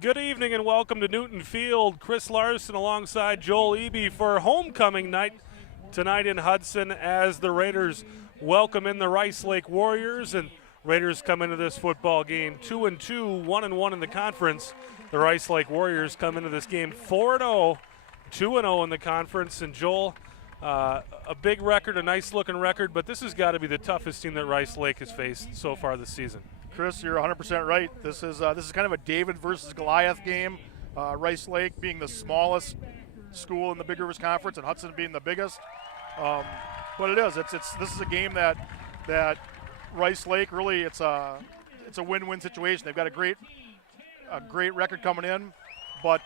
Good evening and welcome to Newton Field. Chris Larson alongside Joel Eby for homecoming night tonight in Hudson as the Raiders welcome in the Rice Lake Warriors. And Raiders come into this football game 2-2, 1-1 in the conference. The Rice Lake Warriors come into this game 4-0, 2-0 in the conference. And Joel, a big record, a nice looking record, but this has got to be the toughest team that Rice Lake has faced so far this season. Chris, you're 100% right. This is kind of a David versus Goliath game. Rice Lake being the smallest school in the Big Rivers Conference, and Hudson being the biggest. But it is. This is a game that Rice Lake really it's a win-win situation. They've got a great record coming in, but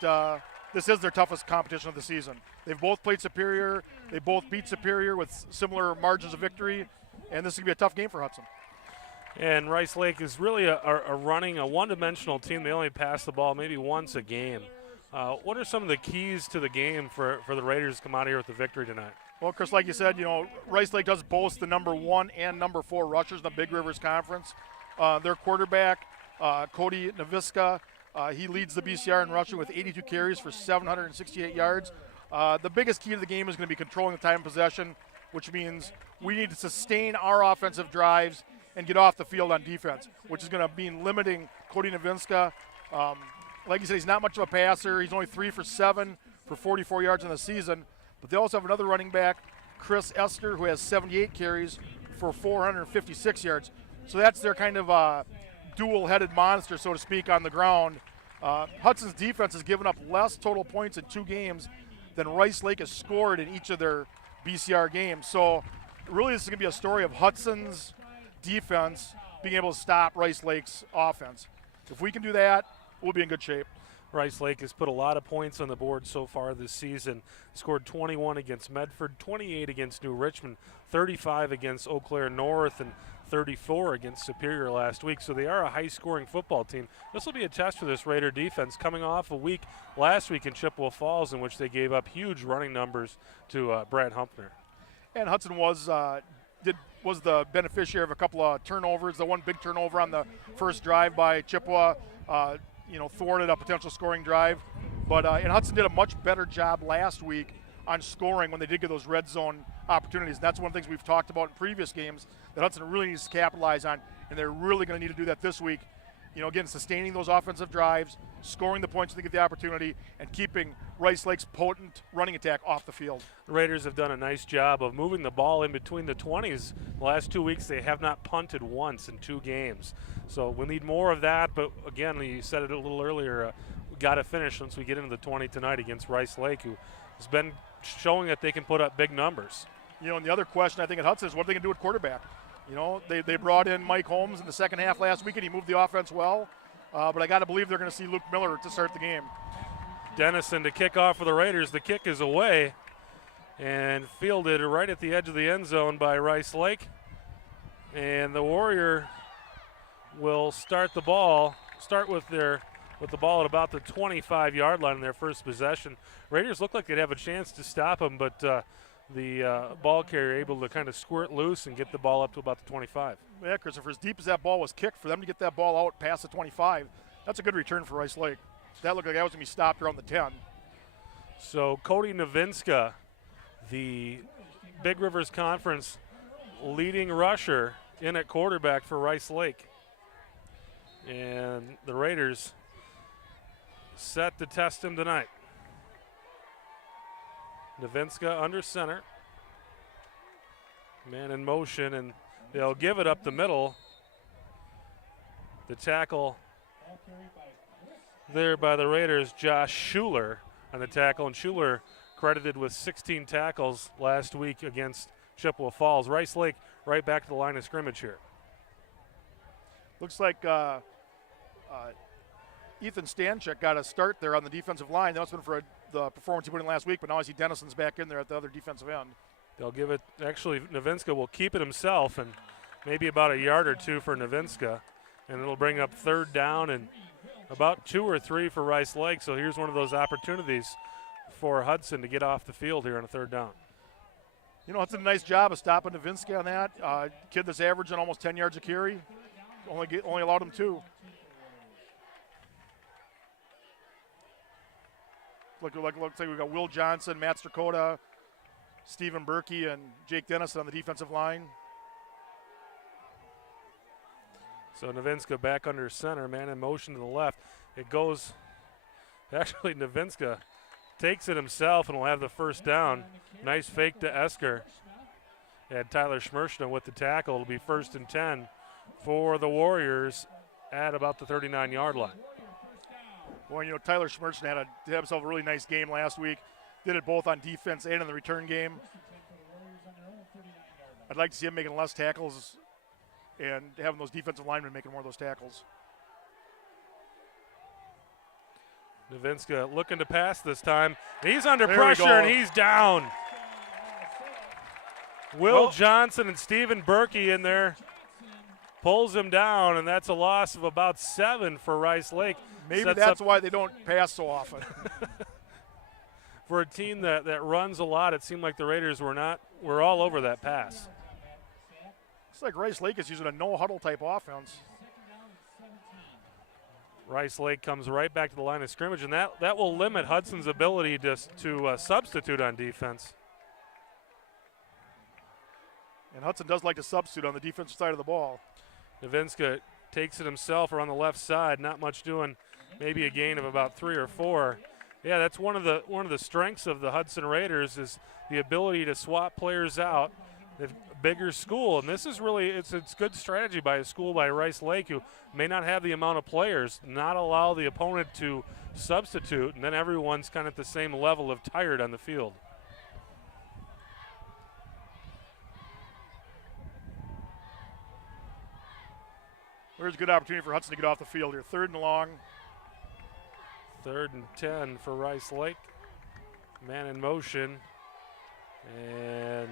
this is their toughest competition of the season. They've both played Superior. They both beat Superior with similar margins of victory, and this is gonna be a tough game for Hudson. And Rice Lake is really a one-dimensional team. They only pass the ball maybe once a game. What are some of the keys to the game for the Raiders to come out here with the victory tonight? Well, Chris, like you said, Rice Lake does boast the number 1 and number 4 rushers in the Big Rivers Conference. Their quarterback, Cody Naviska, he leads the BCR in rushing with 82 carries for 768 yards. The biggest key to the game is going to be controlling the time of possession, which means we need to sustain our offensive drives and get off the field on defense, which is going to mean limiting Cody Navinska. Like you said, he's not much of a passer. He's only 3 for 7 for 44 yards in the season. But they also have another running back, Chris Esther, who has 78 carries for 456 yards. So that's their kind of dual-headed monster, so to speak, on the ground. Hudson's defense has given up less total points in 2 games than Rice Lake has scored in each of their BCR games. So really this is going to be a story of Hudson's defense being able to stop Rice Lake's offense. If we can do that, we'll be in good shape. Rice Lake has put a lot of points on the board so far this season. Scored 21 against Medford, 28 against New Richmond, 35 against Eau Claire North, and 34 against Superior last week. So they are a high-scoring football team. This will be a test for this Raider defense coming off a week last week in Chippewa Falls in which they gave up huge running numbers to Brad Humpner. And Hudson was the beneficiary of a couple of turnovers. The one big turnover on the first drive by Chippewa, thwarted a potential scoring drive. But and Hudson did a much better job last week on scoring when they did get those red zone opportunities. And that's one of the things we've talked about in previous games that Hudson really needs to capitalize on, and they're really going to need to do that this week. Again, sustaining those offensive drives, scoring the points when they get the opportunity, and keeping Rice Lake's potent running attack off the field. The Raiders have done a nice job of moving the ball in between the 20s. The last 2 weeks they have not punted once in 2 games. So we'll need more of that, but again, you said it a little earlier, we got to finish once we get into the 20 tonight against Rice Lake, who has been showing that they can put up big numbers. And the other question I think at Hudson is what are they going to do at quarterback? They brought in Mike Holmes in the second half last week, and he moved the offense well. But I got to believe they're going to see Luke Miller to start the game. Dennison to kick off for the Raiders. The kick is away and fielded right at the edge of the end zone by Rice Lake. And the Warrior will start with the ball at about the 25-yard line in their first possession. Raiders look like they'd have a chance to stop them, but the ball carrier able to kind of squirt loose and get the ball up to about the 25. Yeah, Christopher, as deep as that ball was kicked, for them to get that ball out past the 25, that's a good return for Rice Lake. That looked like that was going to be stopped around the 10. So Cody Navinska, the Big Rivers Conference leading rusher in at quarterback for Rice Lake. And the Raiders set to test him tonight. Navinska under center. Man in motion, and they'll give it up the middle. The tackle there by the Raiders, Josh Schuler on the tackle, and Schuler credited with 16 tackles last week against Chippewa Falls. Rice Lake right back to the line of scrimmage here. Looks like Ethan Stanchek got a start there on the defensive line. That's been for the performance he put in last week, but now I see Dennison's back in there at the other defensive end. They'll give it, actually Navinska will keep it himself, and maybe about a yard or 2 for Navinska, and it'll bring up 3rd down and about 2 or 3 for Rice Lake. So here's one of those opportunities for Hudson to get off the field here on a 3rd down. Hudson did a nice job of stopping Navinska on that. Kid that's averaging almost 10 yards a carry. Only allowed him 2. Looks like we've got Will Johnson, Matt Strakota, Stephen Berkey, and Jake Dennison on the defensive line. So Novinska back under center, man in motion to the left. It goes, actually Novinska takes it himself and will have the first down. Nice fake to Esker. And Tyler Schmershna with the tackle. It'll be 1st and 10 for the Warriors at about the 39-yard line. Well, Tyler Schmershna had himself a really nice game last week. Did it both on defense and in the return game. I'd like to see him making less tackles and having those defensive linemen making more of those tackles. Novinska looking to pass this time. He's under pressure and he's down. Will Johnson and Stephen Berkey in there pulls him down, and that's a loss of about 7 for Rice Lake. Maybe that's why they don't pass so often. For a team that runs a lot, it seemed like the Raiders were all over that pass. It's like Rice Lake is using a no-huddle type offense. Rice Lake comes right back to the line of scrimmage, and that will limit Hudson's ability to substitute on defense. And Hudson does like to substitute on the defensive side of the ball. Novinska takes it himself around the left side, not much doing, maybe a gain of about 3 or 4. Yeah, that's one of the strengths of the Hudson Raiders is the ability to swap players out. They've a bigger school, and this is really it's good strategy by a school by Rice Lake who may not have the amount of players, not allow the opponent to substitute, and then everyone's kind of at the same level of tired on the field. There's a good opportunity for Hudson to get off the field here. 3rd and long. 3rd and 10 for Rice Lake. Man in motion. And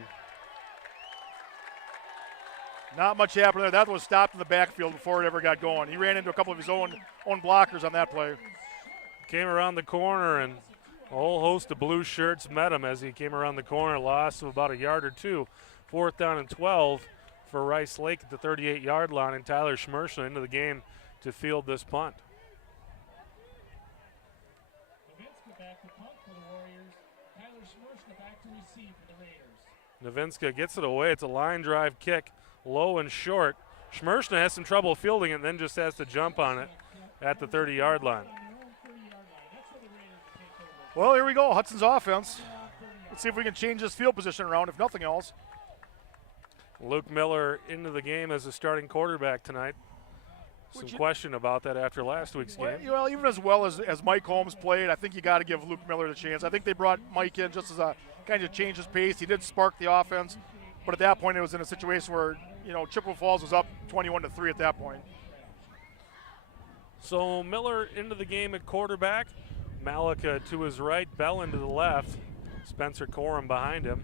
not much happened there. That was stopped in the backfield before it ever got going. He ran into a couple of his own blockers on that play. Came around the corner, and a whole host of blue shirts met him as he came around the corner. Loss of about a yard or 2. 4th down and 12 for Rice Lake at the 38-yard line, and Tyler Schmershna into the game to field this punt. Novinska gets it away. It's a line drive kick, low and short. Schmershna has some trouble fielding it and then just has to jump on it at the 30-yard line. Well, here we go, Hudson's offense. Let's see if we can change this field position around, if nothing else. Luke Miller into the game as a starting quarterback tonight. Some question about that after last week's game. Well, even as well as Mike Holmes played, I think you got to give Luke Miller the chance. I think they brought Mike in just as a kind of change his pace. He did spark the offense, but at that point it was in a situation where, Chippewa Falls was up 21-3 at that point. So Miller into the game at quarterback. Malika to his right, Bell into the left. Spencer Corum behind him.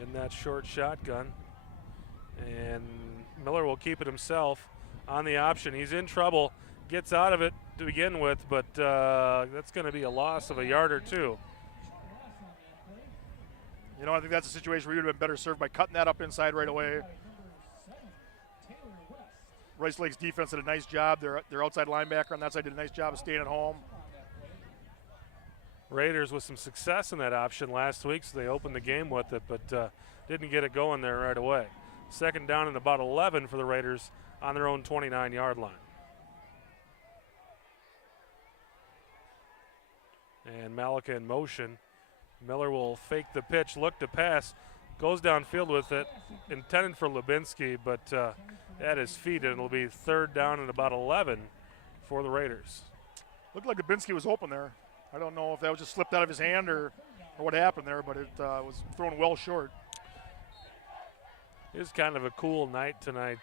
In that short shotgun. And Miller will keep it himself on the option. He's in trouble, gets out of it to begin with, but that's going to be a loss of a yard or 2. I think that's a situation where you would have been better served by cutting that up inside right away. Rice Lake's defense did a nice job. Their outside linebacker on that side did a nice job of staying at home. Raiders with some success in that option last week, so they opened the game with it, but didn't get it going there right away. 2nd down and about 11 for the Raiders on their own 29-yard line. And Malika in motion. Miller will fake the pitch, look to pass, goes downfield with it, intended for Lubinsky, but at his feet, and it'll be 3rd down and about 11 for the Raiders. Looked like Lubinsky was open there. I don't know if that was just slipped out of his hand or what happened there, but it was thrown well short. It is kind of a cool night tonight.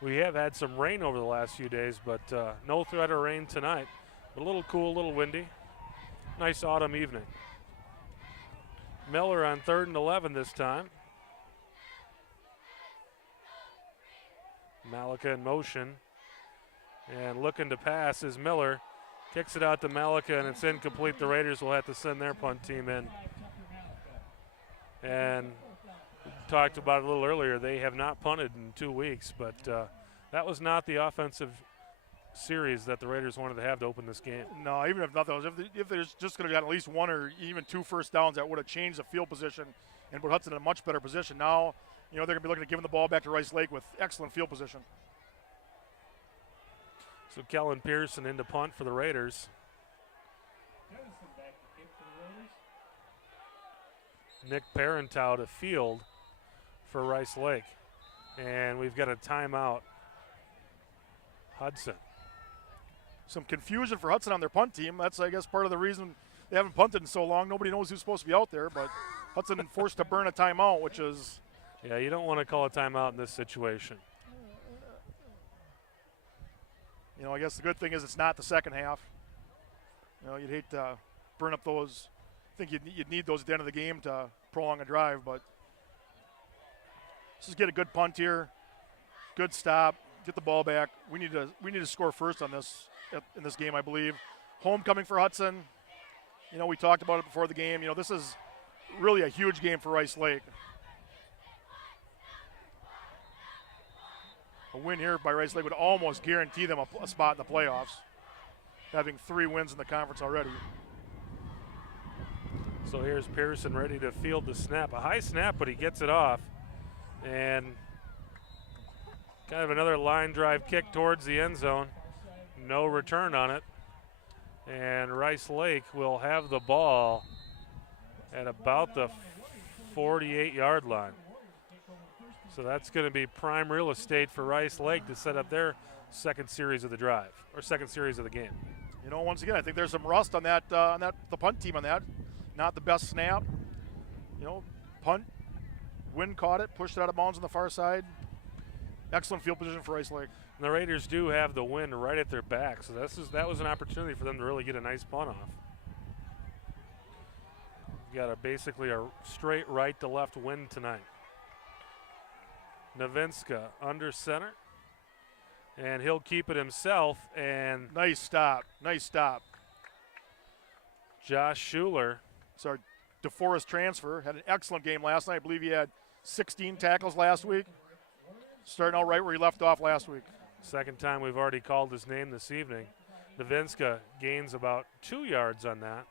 We have had some rain over the last few days, but no threat of rain tonight. A little cool, a little windy. Nice autumn evening. Miller on 3rd and 11 this time. Malika in motion. And looking to pass is Miller. Kicks it out to Malika, and it's incomplete. The Raiders will have to send their punt team in. And talked about it a little earlier. They have not punted in 2 weeks, but that was not the offensive series that the Raiders wanted to have to open this game. No, even if nothing else, if they're just going to get at least 1 or even 2 first downs, that would have changed the field position and put Hudson in a much better position. Now, they're going to be looking at giving the ball back to Rice Lake with excellent field position. So Kellen Pearson into punt for the Raiders. Nick Parentow to field for Rice Lake. And we've got a timeout. Hudson. Some confusion for Hudson on their punt team. That's, I guess, part of the reason they haven't punted in so long. Nobody knows who's supposed to be out there, but Hudson forced to burn a timeout, which is... Yeah, you don't want to call a timeout in this situation. I guess the good thing is it's not the second half. You'd hate to burn up those. I think you'd need those at the end of the game to prolong a drive, but let's just get a good punt here, good stop, get the ball back. We need to score first on this in this game, I believe. Homecoming for Hudson. We talked about it before the game. This is really a huge game for Rice Lake. A win here by Rice Lake would almost guarantee them a spot in the playoffs, having 3 wins in the conference already. So here's Pearson ready to field the snap. A high snap, but he gets it off. And kind of another line drive kick towards the end zone. No return on it. And Rice Lake will have the ball at about the 48-yard line. So that's going to be prime real estate for Rice Lake to set up their second series of the drive, or second series of the game. Once again, I think there's some rust on the punt team on that. Not the best snap. Punt, wind caught it, pushed it out of bounds on the far side. Excellent field position for Rice Lake. And the Raiders do have the wind right at their back, so that was an opportunity for them to really get a nice punt off. You got basically a straight right to left wind tonight. Novinska under center, and he'll keep it himself. And nice stop. Josh Schuler. Sorry, DeForest transfer, had an excellent game last night. I believe he had 16 tackles last week. Starting out right where he left off last week. Second time we've already called his name this evening. Novinska gains about 2 yards on that.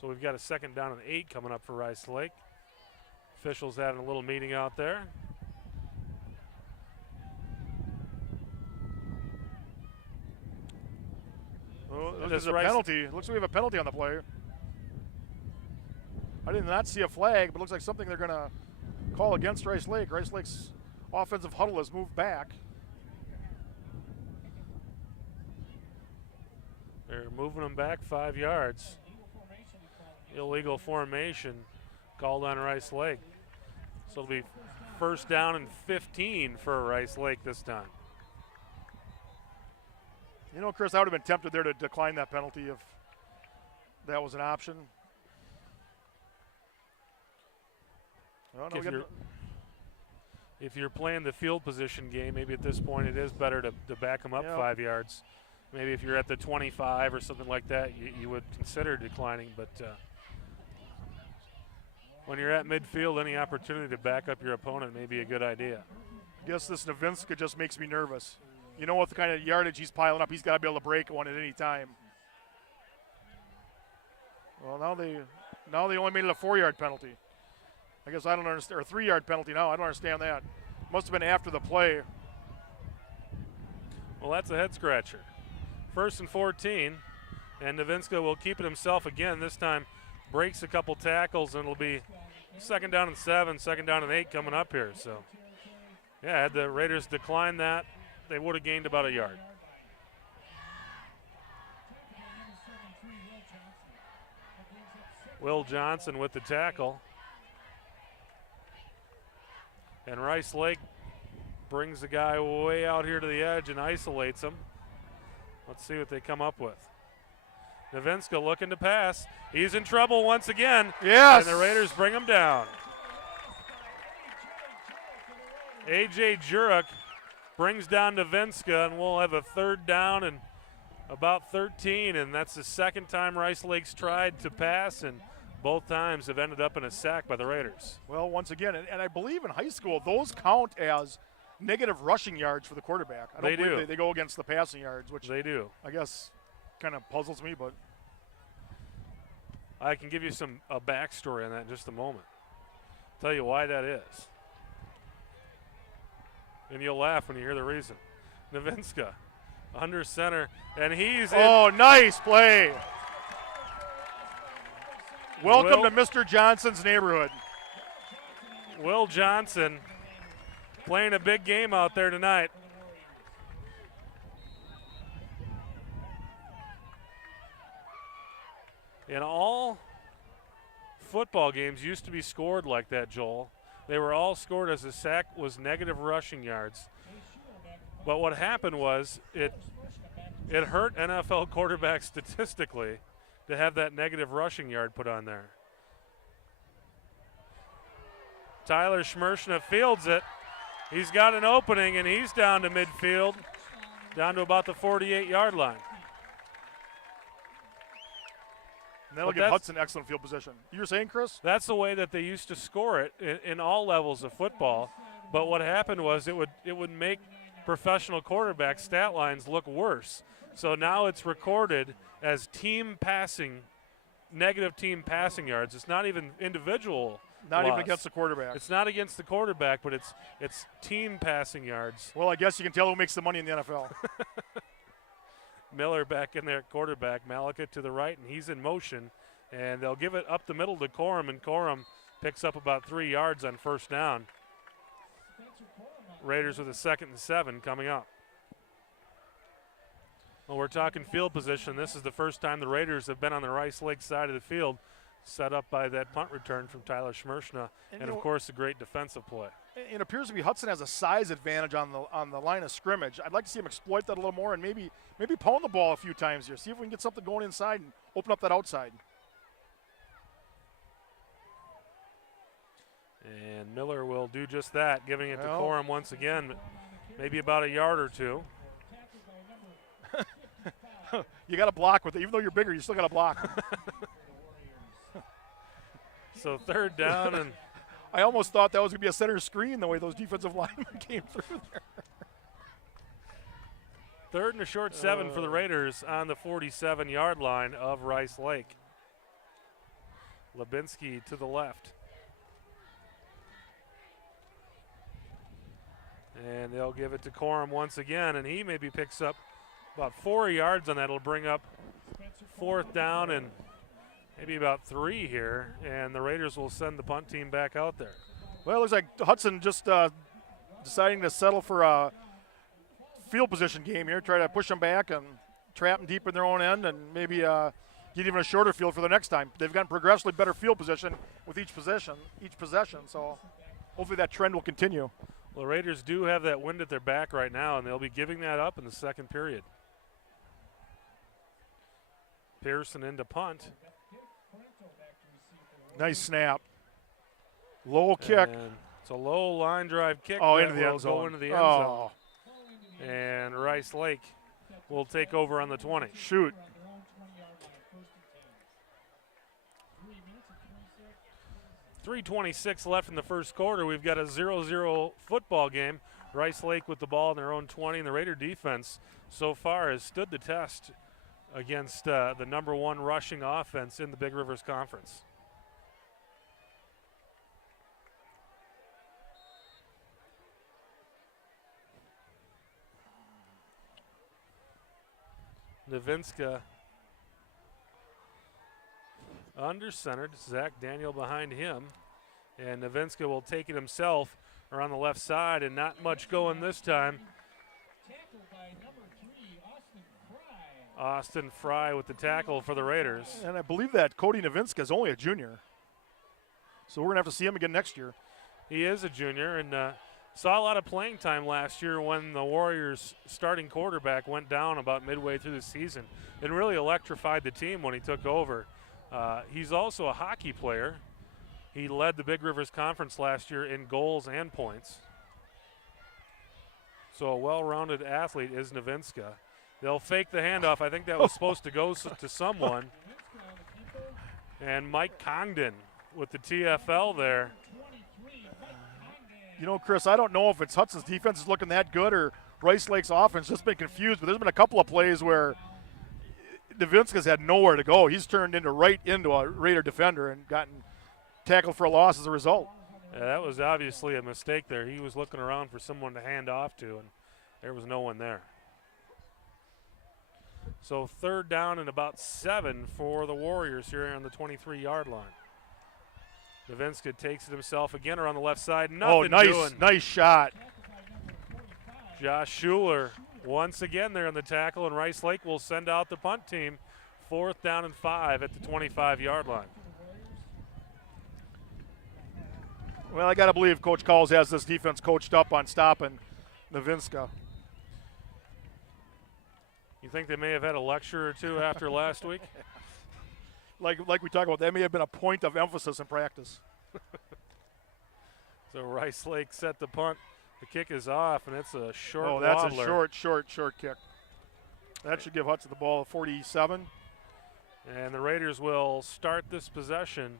So we've got a second down and 8 coming up for Rice Lake. Officials having a little meeting out there. Well, there's a penalty. It looks like we have a penalty on the play. I did not see a flag, but it looks like something they're going to call against Rice Lake. Rice Lake's offensive huddle has moved back. They're moving them back 5 yards. Illegal formation called on Rice Lake. So it'll be first down and 15 for Rice Lake this time. Chris, I would have been tempted there to decline that penalty if that was an option. If you're playing the field position game, maybe at this point it is better to back them up 5 yards. Maybe if you're at the 25 or something like that, you would consider declining. But when you're at midfield, any opportunity to back up your opponent may be a good idea. I guess this Novinska just makes me nervous. What the kind of yardage he's piling up, he's got to be able to break one at any time. Well, now they only made it a 4-yard penalty. I guess I don't understand, or a 3-yard penalty now. I don't understand that. Must have been after the play. Well, that's a head scratcher. First and 14, and Novinska will keep it himself again. This time breaks a couple tackles, and it'll be second down and 7, second down and 8 coming up here. So, yeah, had the Raiders declined that, they would have gained about a yard. Will Johnson with the tackle. And Rice Lake brings the guy way out here to the edge and isolates him. Let's see what they come up with. Novinska looking to pass. He's in trouble once again. Yes. And the Raiders bring him down. A.J. Jurek brings down Novinska, and we'll have a third down and about 13, and that's the second time Rice Lake's tried to pass, and both times have ended up in a sack by the Raiders. Well, once again, and I believe in high school, those count as negative rushing yards for the quarterback. I don't believe they go against the passing yards, which they do. I guess kind of puzzles me, but I can give you a backstory on that in just a moment. Tell you why that is. And you'll laugh when you hear the reason. Novinska under center, and he's in. Oh, nice play. Welcome to Mr. Johnson's neighborhood. Will Johnson playing a big game out there tonight. And all football games used to be scored like that, Joel. They were all scored as the sack was negative rushing yards. But what happened was it hurt NFL quarterbacks statistically to have that negative rushing yard put on there. Tyler Schmershna fields it. He's got an opening, and he's down to midfield, down to about the 48-yard line. And that'll give Hudson excellent field position. You were saying, Chris? That's the way that they used to score it in all levels of football. But what happened was it would make professional quarterback stat lines look worse. So now it's recorded as negative team passing yards. It's not even individual. Not loss. even against the quarterback. It's not against the quarterback, but it's team passing yards. Well, I guess you can tell who makes the money in the NFL. Miller back in there at quarterback. Malika to the right, and he's in motion. And they'll give it up the middle to Corum, and Corum picks up about 3 yards on first down. Raiders with a 2nd and 7 coming up. Well, we're talking field position. This is the first time the Raiders have been on the Rice Lake side of the field, set up by that punt return from Tyler Schmershna, and of course, a great defensive play. It appears to be Hudson has a size advantage on the line of scrimmage. I'd like to see him exploit that a little more and maybe pound the ball a few times here. See if we can get something going inside and open up that outside. And Miller will do just that, giving it to Corum once again, maybe about a yard or two. You got to block with it. Even though you're bigger, you still got to block. So 3rd down, and I almost thought that was going to be a center screen the way those defensive linemen came through there. 3rd and a short 7 for the Raiders on the 47-yard line of Rice Lake. Lebinsky to the left. And they'll give it to Corum once again, and he maybe picks up about 4 yards on that. It'll bring up 4th down and maybe about 3 here, and the Raiders will send the punt team back out there. Well, it looks like Hudson just deciding to settle for a field position game here, try to push them back and trap them deep in their own end and maybe get even a shorter field for the next time. They've gotten progressively better field position with each possession, so hopefully that trend will continue. Well, the Raiders do have that wind at their back right now, and they'll be giving that up in the 2nd period. Pearson into punt. Nice snap. Low kick. And it's a low line drive kick. Oh, into the end zone. Go into the end zone. And Rice Lake will take over on the 20. Shoot. .326 left in the first quarter. We've got a 0-0 football game. Rice Lake with the ball in their own 20, and the Raider defense so far has stood the test against the #1 rushing offense in the Big Rivers Conference. Novinska under centered. Zach Daniel behind him. And Novinska will take it himself around the left side, and not much going this time. Austin Fry with the tackle for the Raiders. And I believe that Cody Novinska is only a junior. So we're going to have to see him again next year. He is a junior, and saw a lot of playing time last year when the Warriors' starting quarterback went down about midway through the season and really electrified the team when he took over. He's also a hockey player. He led the Big Rivers Conference last year in goals and points. So a well-rounded athlete is Novinska. They'll fake the handoff. I think that was supposed to go to someone. And Mike Congdon with the TFL there. You know, Chris, I don't know if it's Hudson's defense is looking that good or Rice Lake's offense just been confused, but there's been a couple of plays where Davinskas had nowhere to go. He's turned right into a Raider defender and gotten tackled for a loss as a result. Yeah, that was obviously a mistake there. He was looking around for someone to hand off to, and there was no one there. So 3rd down and about 7 for the Warriors here on the 23-yard line. Davinska takes it himself again around the left side. Nothing doing. Nice shot. Josh Schuler once again there in the tackle, and Rice Lake will send out the punt team. 4th down and 5 at the 25-yard line. Well, I got to believe Coach Cowles has this defense coached up on stopping Davinska. You think they may have had a lecture or two after last week? Like we talked about, that may have been a point of emphasis in practice. So Rice Lake set the punt. The kick is off, and it's a short Oh, that's wobbler. a short kick. That should give Hudson the ball at 47. And the Raiders will start this possession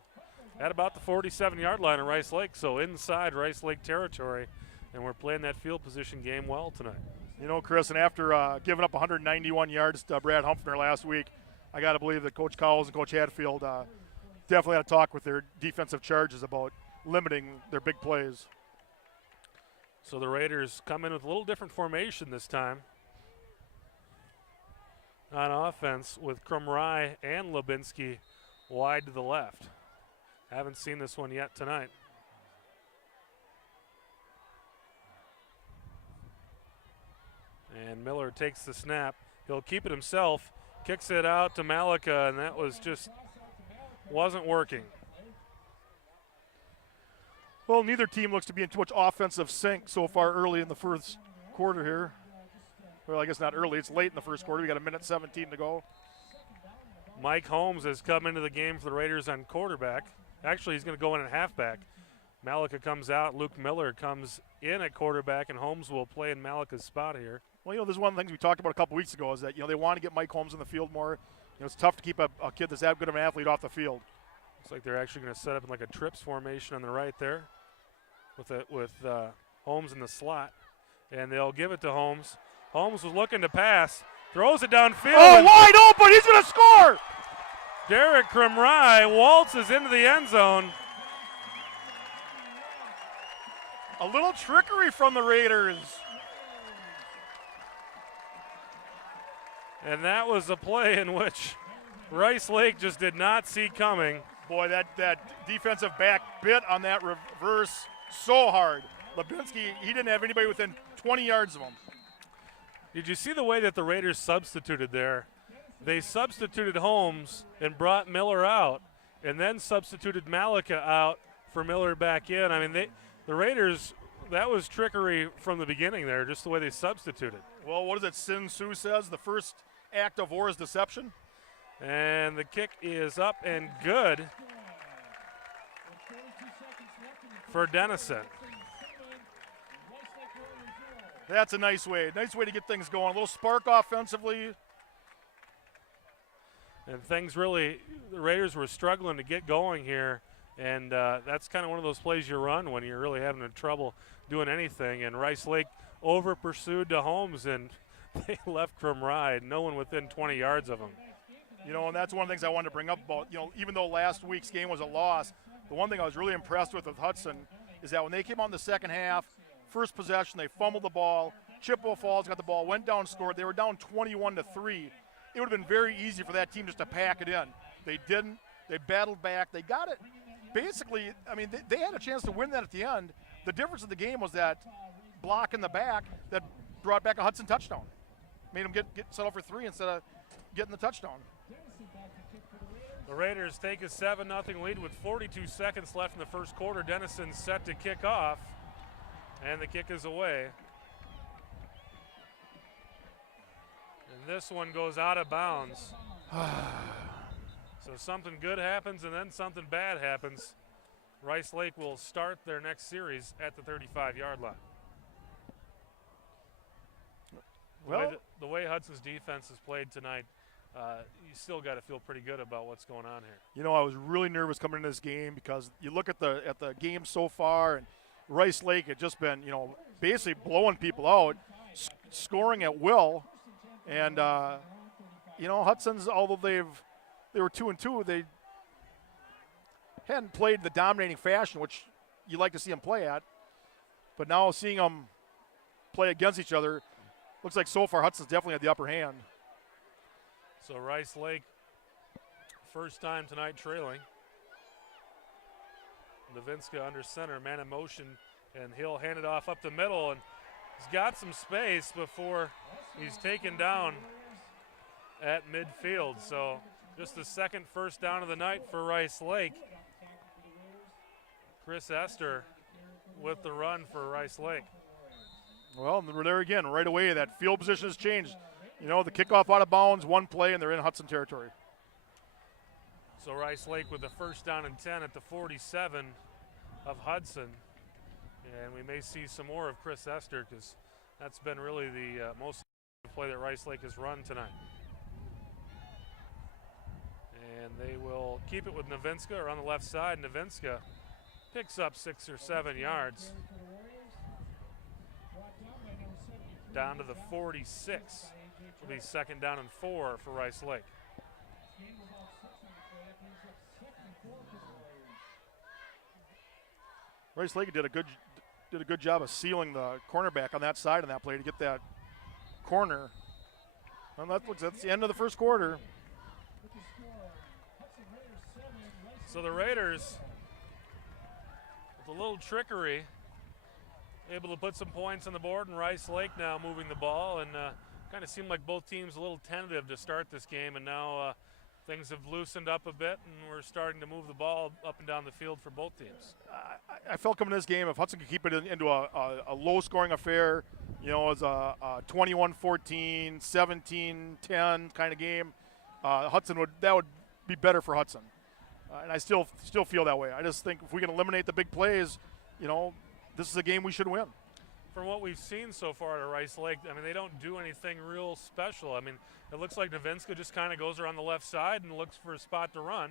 at about the 47-yard line of Rice Lake, so inside Rice Lake territory, and we're playing that field position game well tonight. You know, Chris, and after giving up 191 yards to Brad Humphrey last week, I got to believe that Coach Cowles and Coach Hadfield definitely had to talk with their defensive charges about limiting their big plays. So the Raiders come in with a little different formation this time on offense with Krumrai and Lubinsky wide to the left. Haven't seen this one yet tonight. And Miller takes the snap. He'll keep it himself, kicks it out to Malika, and that wasn't working. Well, neither team looks to be in too much offensive sync so far early in the first quarter here. Well, I guess not early. It's late in the first quarter. We got 1:17 to go. Mike Holmes has come into the game for the Raiders on quarterback. Actually, he's going to go in at halfback. Malika comes out. Luke Miller comes in at quarterback, and Holmes will play in Malika's spot here. Well, you know, there's one of the things we talked about a couple weeks ago is that, you know, they want to get Mike Holmes in the field more. You know, it's tough to keep a kid that's that good of an athlete off the field. Looks like they're actually going to set up in like a trips formation on the right there with Holmes in the slot. And they'll give it to Holmes. Holmes was looking to pass, throws it downfield. Oh, wide open! He's going to score! Derek Krumrai waltzes into the end zone. A little trickery from the Raiders. And that was a play in which Rice Lake just did not see coming. Boy, that defensive back bit on that reverse so hard. Lubinsky, he didn't have anybody within 20 yards of him. Did you see the way that the Raiders substituted there? They substituted Holmes and brought Miller out, and then substituted Malika out for Miller back in. I mean, the Raiders, that was trickery from the beginning there, just the way they substituted. Well, what is it Sin Tzu says? The first act of war is deception. And the kick is up and good for Dennison. That's a nice way to get things going. A little spark offensively. And things really, the Raiders were struggling to get going here. And that's kind of one of those plays you run when you're really having trouble doing anything. And Rice Lake over pursued to Holmes, and they left Krumrai, no one within 20 yards of him. You know, and that's one of the things I wanted to bring up about, you know, even though last week's game was a loss, the one thing I was really impressed with Hudson is that when they came out in the second half, first possession, they fumbled the ball. Chippewa Falls got the ball, went down, scored. They were down 21-3. It would have been very easy for that team just to pack it in. They didn't. They battled back. They got it. Basically, I mean, they had a chance to win that at the end. The difference in the game was that block in the back that brought back a Hudson touchdown. Made them get settled for 3 instead of getting the touchdown. The Raiders take a 7-0 lead with 42 seconds left in the first quarter. Dennison set to kick off, and the kick is away. And this one goes out of bounds. So something good happens and then something bad happens. Rice Lake will start their next series at the 35-yard line. Well, the way Hudson's defense has played tonight, you still got to feel pretty good about what's going on here. You know, I was really nervous coming into this game because you look at the game so far, and Rice Lake had just been, basically blowing people out, scoring at will, and Hudson's, although they were 2-2, they hadn't played the dominating fashion, which you like to see them play at. But now seeing them play against each other, looks like so far Hudson's definitely had the upper hand. So Rice Lake, first time tonight trailing. Novinska under center, man in motion, and he'll hand it off up the middle, and he's got some space before he's taken down at midfield. So just the second first down of the night for Rice Lake. Chris Esther with the run for Rice Lake. Well, there again, right away, that field position has changed. The kickoff out of bounds, one play, and they're in Hudson territory. So Rice Lake with the first down and 10 at the 47 of Hudson. And we may see some more of Chris Esther because that's been really the most play that Rice Lake has run tonight. And they will keep it with Novinska on the left side. Novinska picks up 6 or 7 yards. Down to the 46. Will be second down and 4 for Rice Lake. Rice Lake did a good job of sealing the cornerback on that side on that play to get that corner. And that's the end of the first quarter. So the Raiders, with a little trickery, able to put some points on the board, and Rice Lake now moving the ball, and kind of seemed like both teams a little tentative to start this game, and now things have loosened up a bit, and we're starting to move the ball up and down the field for both teams. I felt coming to this game, if Hudson could keep it into a low-scoring affair, as a 21-14, 17-10 kind of game, that would be better for Hudson. And I still feel that way. I just think if we can eliminate the big plays, this is a game we should win. From what we've seen so far at Rice Lake, they don't do anything real special. It looks like Novinska just kind of goes around the left side and looks for a spot to run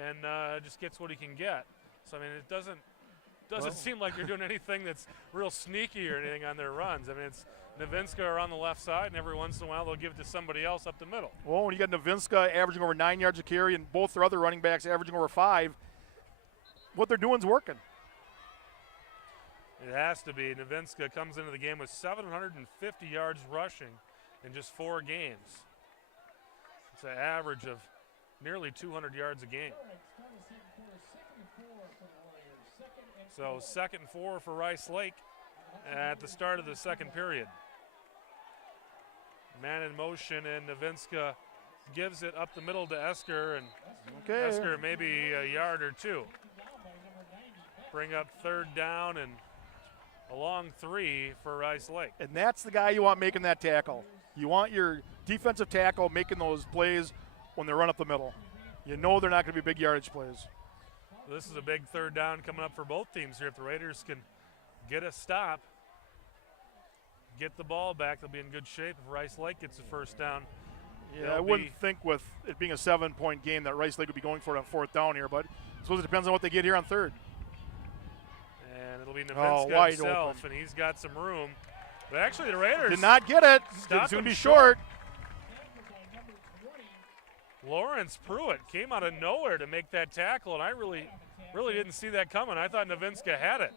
and just gets what he can get. So, it doesn't seem like they're doing anything that's real sneaky or anything on their runs. It's Novinska are on the left side, and every once in a while they'll give it to somebody else up the middle. Well, when you got Novinska averaging over 9 yards a carry and both their other running backs averaging over 5, what they're doing is working. It has to be. Novinska comes into the game with 750 yards rushing in just 4 games. It's an average of nearly 200 yards a game. So 2nd and 4 for Rice Lake at the start of the second period. Man in motion, and Novinska gives it up the middle to Esker, and Esker maybe a yard or 2. Bring up 3rd down and a long 3 for Rice Lake. And that's the guy you want making that tackle. You want your defensive tackle making those plays when they run up the middle. They're not going to be big yardage plays. This is a big 3rd down coming up for both teams here. If the Raiders can get a stop, get the ball back, they'll be in good shape. If Rice Lake gets the first down, yeah, I wouldn't think with it being a 7-point game that Rice Lake would be going for it on 4th down here, but I suppose it depends on what they get here on 3rd. And it'll be Novinska himself, open. And he's got some room. But actually the Raiders did not get it. It's going to be short. Lawrence Pruitt came out of nowhere to make that tackle, and I really didn't see that coming. I thought Novinska had it.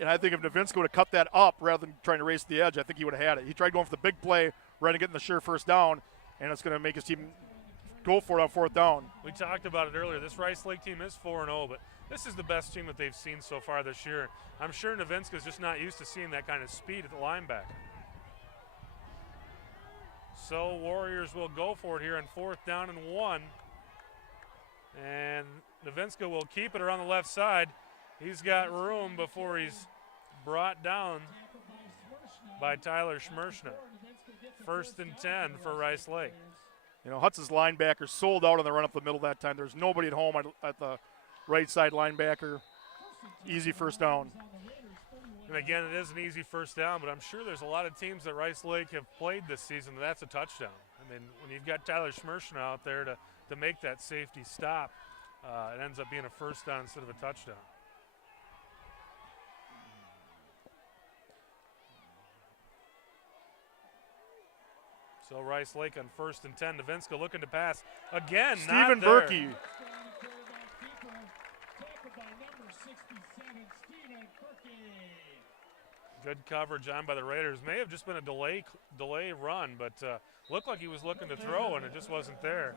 And I think if Novinska would have cut that up rather than trying to race the edge, I think he would have had it. He tried going for the big play rather than getting the sure first down, and it's going to make his team go for it on 4th down. We talked about it earlier. This Rice Lake team is 4-0, but this is the best team that they've seen so far this year. I'm sure Novinska's just not used to seeing that kind of speed at the linebacker. So Warriors will go for it here on 4th down and 1. And Novinska will keep it around the left side. He's got room before he's brought down by Tyler Schmershna. 1st and 10 for Rice Lake. Hudson's linebacker sold out on the run up the middle that time. There's nobody at home at the right side linebacker. Easy first down. And again, it is an easy first down, but I'm sure there's a lot of teams that Rice Lake have played this season that's a touchdown. I mean, when you've got Tyler Schmershna out there to make that safety stop, it ends up being a first down instead of a touchdown. So Rice Lake on 1st and 10. Novinska looking to pass again. Stephen not there. Berkey. Good coverage on by the Raiders. May have just been a delay run, but looked like he was looking to throw, and it just wasn't there.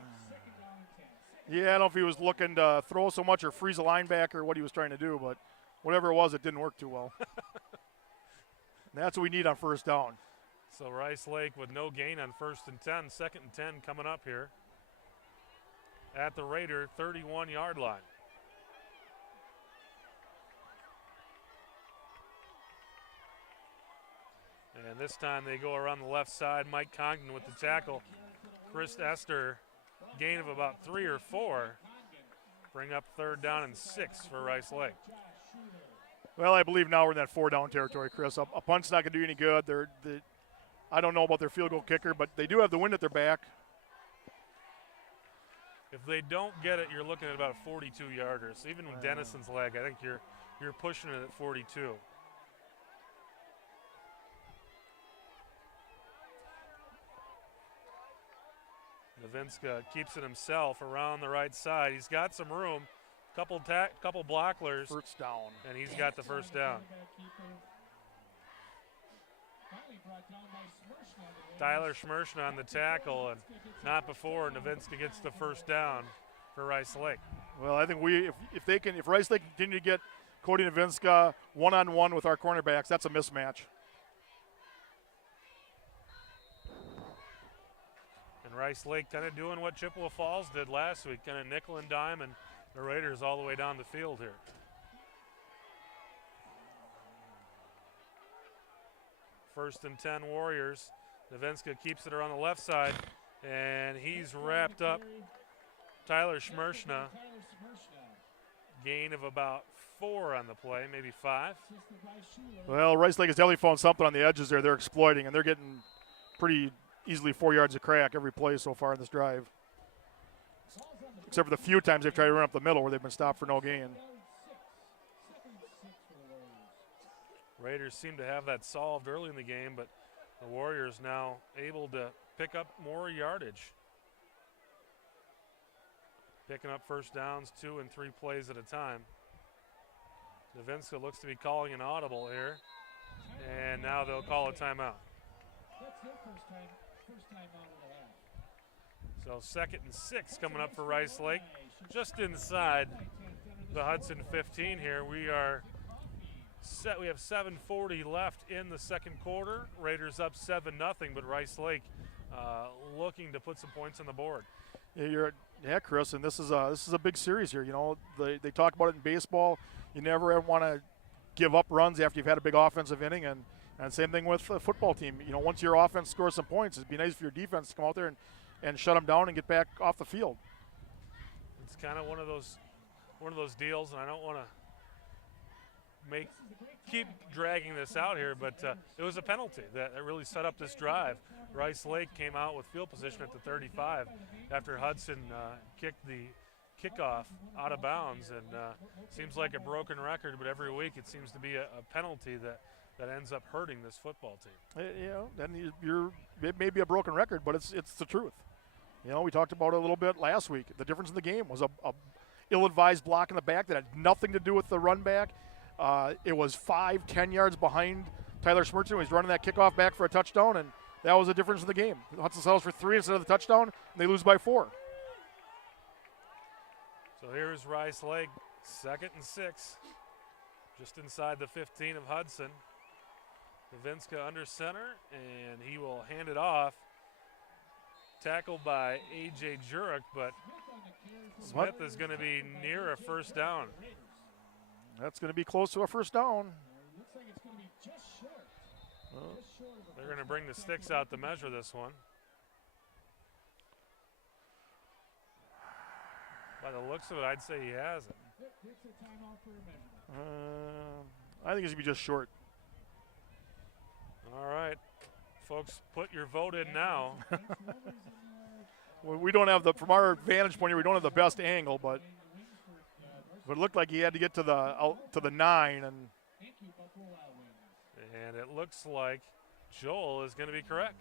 Yeah, I don't know if he was looking to throw so much or freeze a linebacker or what he was trying to do, but whatever it was, it didn't work too well. That's what we need on first down. So Rice Lake with no gain on 1st and 10. 2nd and 10 coming up here at the Raider 31-yard line. And this time they go around the left side. Mike Congdon with the tackle. Chris Esther, gain of about 3 or 4. Bring up 3rd down and 6 for Rice Lake. Well, I believe now we're in that 4-down territory, Chris. A punt's not going to do any good. I don't know about their field goal kicker, but they do have the wind at their back. If they don't get it, you're looking at about a 42-yarder. So even with Dennison's leg, I think you're pushing it at 42. Novinska keeps it himself around the right side. He's got some room. Couple blocklers. First down. And he's got the first down. Tyler Schmershna on the tackle, and not before Novinska gets the first down for Rice Lake. Well, I think if Rice Lake continue to get Cody Novinska one-on-one with our cornerbacks, that's a mismatch. And Rice Lake kind of doing what Chippewa Falls did last week, kind of nickel and dime, and the Raiders all the way down the field here. First and 10 Warriors. Novinska keeps it around the left side, and he's wrapped up. Tyler Schmershna, gain of about 4 on the play, maybe 5. Well, Rice Lake has definitely found something on the edges there. They're exploiting, and they're getting pretty easily 4 yards of crack every play so far in this drive. Except for the few times they've tried to run up the middle where they've been stopped for no gain. Raiders seem to have that solved early in the game, but the Warriors now able to pick up more yardage. Picking up first downs 2 and 3 plays at a time. Novinska looks to be calling an audible here, and now they'll call a timeout. So 2nd and 6 coming up for Rice Lake. Just inside the Hudson 15 here. We are set. We have 7:40 left in the second quarter. Raiders up 7-0, but Rice Lake looking to put some points on the board. Yeah, Chris, and this is a big series here. You know, they talk about it in baseball. You never ever want to give up runs after you've had a big offensive inning, and same thing with a football team. You know, once your offense scores some points, it'd be nice for your defense to come out there and shut them down and get back off the field. It's kind of one of those deals, and I don't want to keep dragging this out here, but it was a penalty that really set up this drive. Rice Lake came out with field position at the 35 after Hudson kicked the kickoff out of bounds, and seems like a broken record, but every week it seems to be a penalty that ends up hurting this football team. You know, then it may be a broken record, but it's the truth. You know, we talked about it a little bit last week. The difference in the game was a ill-advised block in the back that had nothing to do with the run back. It was 5-10 yards behind Tyler Schmertzen when he's running that kickoff back for a touchdown, and that was the difference in the game. Hudson settles for 3 instead of the touchdown, and they lose by 4. So here's Rice Lake, 2nd and 6, just inside the 15 of Hudson. Novinska under center, and he will hand it off. Tackled by A.J. Jurek, but Smith is going to be near a first down. That's going to be close to a first down. They're going to bring the sticks out to measure this one. By the looks of it, I'd say he has it. I think it's going to be just short. All right, folks, put your vote in now. We don't have from our vantage point here, we don't have the best angle, but it looked like he had to get to the 9, and it looks like Joel is going to be correct.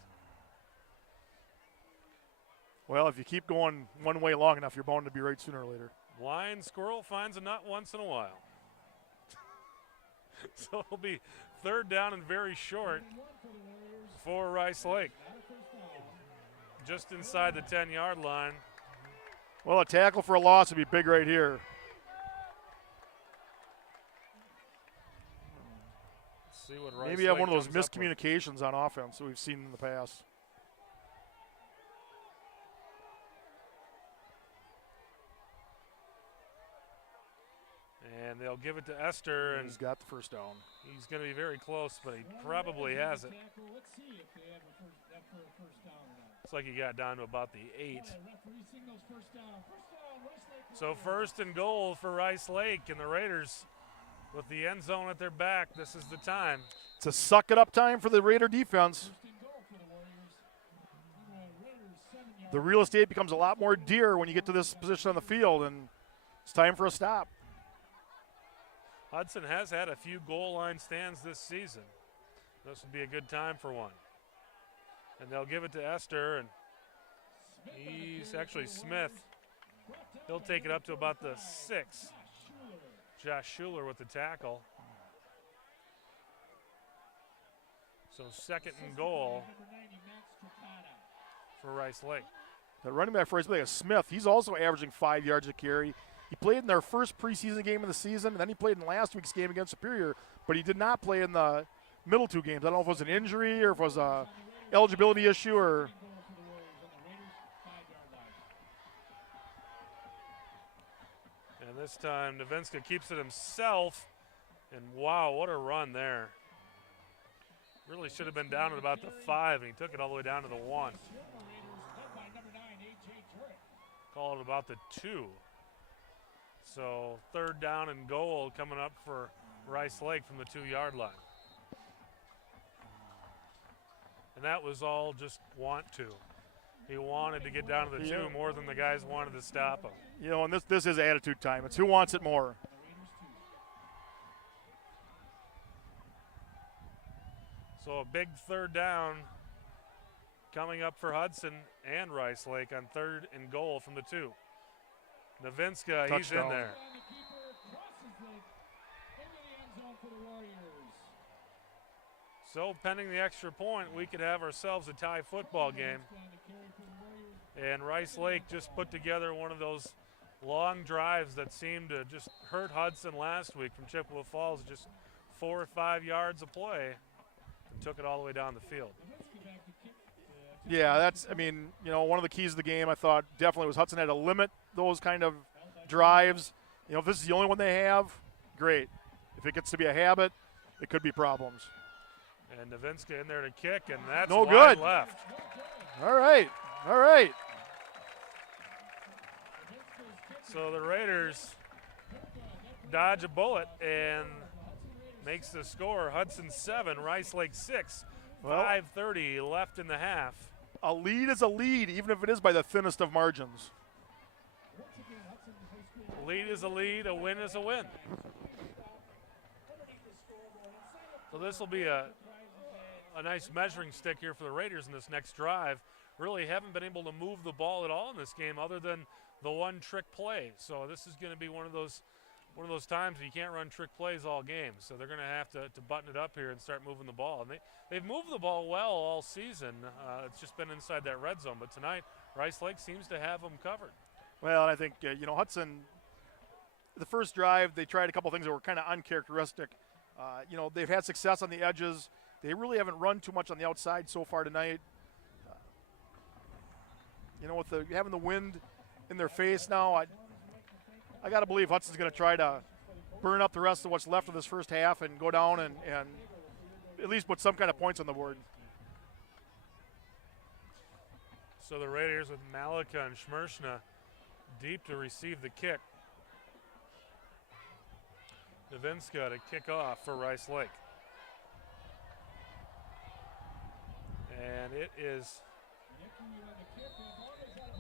Well, if you keep going one way long enough, you're bound to be right sooner or later. Blind squirrel finds a nut once in a while. So it'll be 3rd down and very short for Rice Lake. Just inside the 10-yard line. Well, a tackle for a loss would be big right here. Let's see what Rice Maybe have Lake one of those comes up with. miscommunications on offense that we've seen in the past. And they'll give it to Esther, and He's got the first down. he's going to be very close, but he probably has it. Looks like he got down to about the 8. So 1st and goal for Rice Lake, and the Raiders with the end zone at their back. This is the time. It's a suck it up time for the Raider defense. The real estate becomes a lot more dear when you get to this position on the field, and it's time for a stop. Hudson has had a few goal line stands this season. This would be a good time for one. And they'll give it to Esther, and he's actually Smith. He'll take it up to about the 6. Josh Schuler with the tackle. So 2nd and goal for Rice Lake. The running back for Rice Lake is Smith. He's also averaging 5 yards a carry. He played in their first preseason game of the season, and then he played in last week's game against Superior, but he did not play in the middle 2 games. I don't know if it was an injury or if it was a eligibility issue or. And this time, Novinska keeps it himself, and wow, what a run there. Really should have been down at about the 5, and he took it all the way down to the 1. Called it about the 2. So 3rd down and goal coming up for Rice Lake from the 2-yard line. And that was all just want to. He wanted to get down to the 2 more than the guys wanted to stop him. You know, and this is attitude time. It's who wants it more. So a big 3rd down coming up for Hudson and Rice Lake on 3rd and goal from the 2. Novinska, he's in there. So pending the extra point, we could have ourselves a tie football game. And Rice Lake just put together one of those long drives that seemed to just hurt Hudson last week from Chippewa Falls, just 4 or 5 yards of play, and took it all the way down the field. Yeah, one of the keys of the game I thought definitely was Hudson had to limit those kind of drives. You know, if this is the only one they have, great. If it gets to be a habit, it could be problems. And Novinska in there to kick, and that's no wide good. left. All right. So the Raiders dodge a bullet and makes the score. Hudson 7, Rice Lake 6. 5:30 left in the half. A lead is a lead, even if it is by the thinnest of margins. A lead is a lead, a win is a win. So this will be a nice measuring stick here for the Raiders in this next drive. Really haven't been able to move the ball at all in this game other than the one trick play. So this is going to be one of those times you can't run trick plays all game. So they're going to have to button it up here and start moving the ball. And they've moved the ball well all season. It's just been inside that red zone. But tonight, Rice Lake seems to have them covered. Well, and I think, Hudson, the first drive, they tried a couple things that were kind of uncharacteristic. They've had success on the edges. They really haven't run too much on the outside so far tonight. With having the wind in their face now, I got to believe Hudson's going to try to burn up the rest of what's left of this first half and go down and at least put some kind of points on the board. So the Raiders with Malika and Schmershna deep to receive the kick. Novinska to kick off for Rice Lake. And it is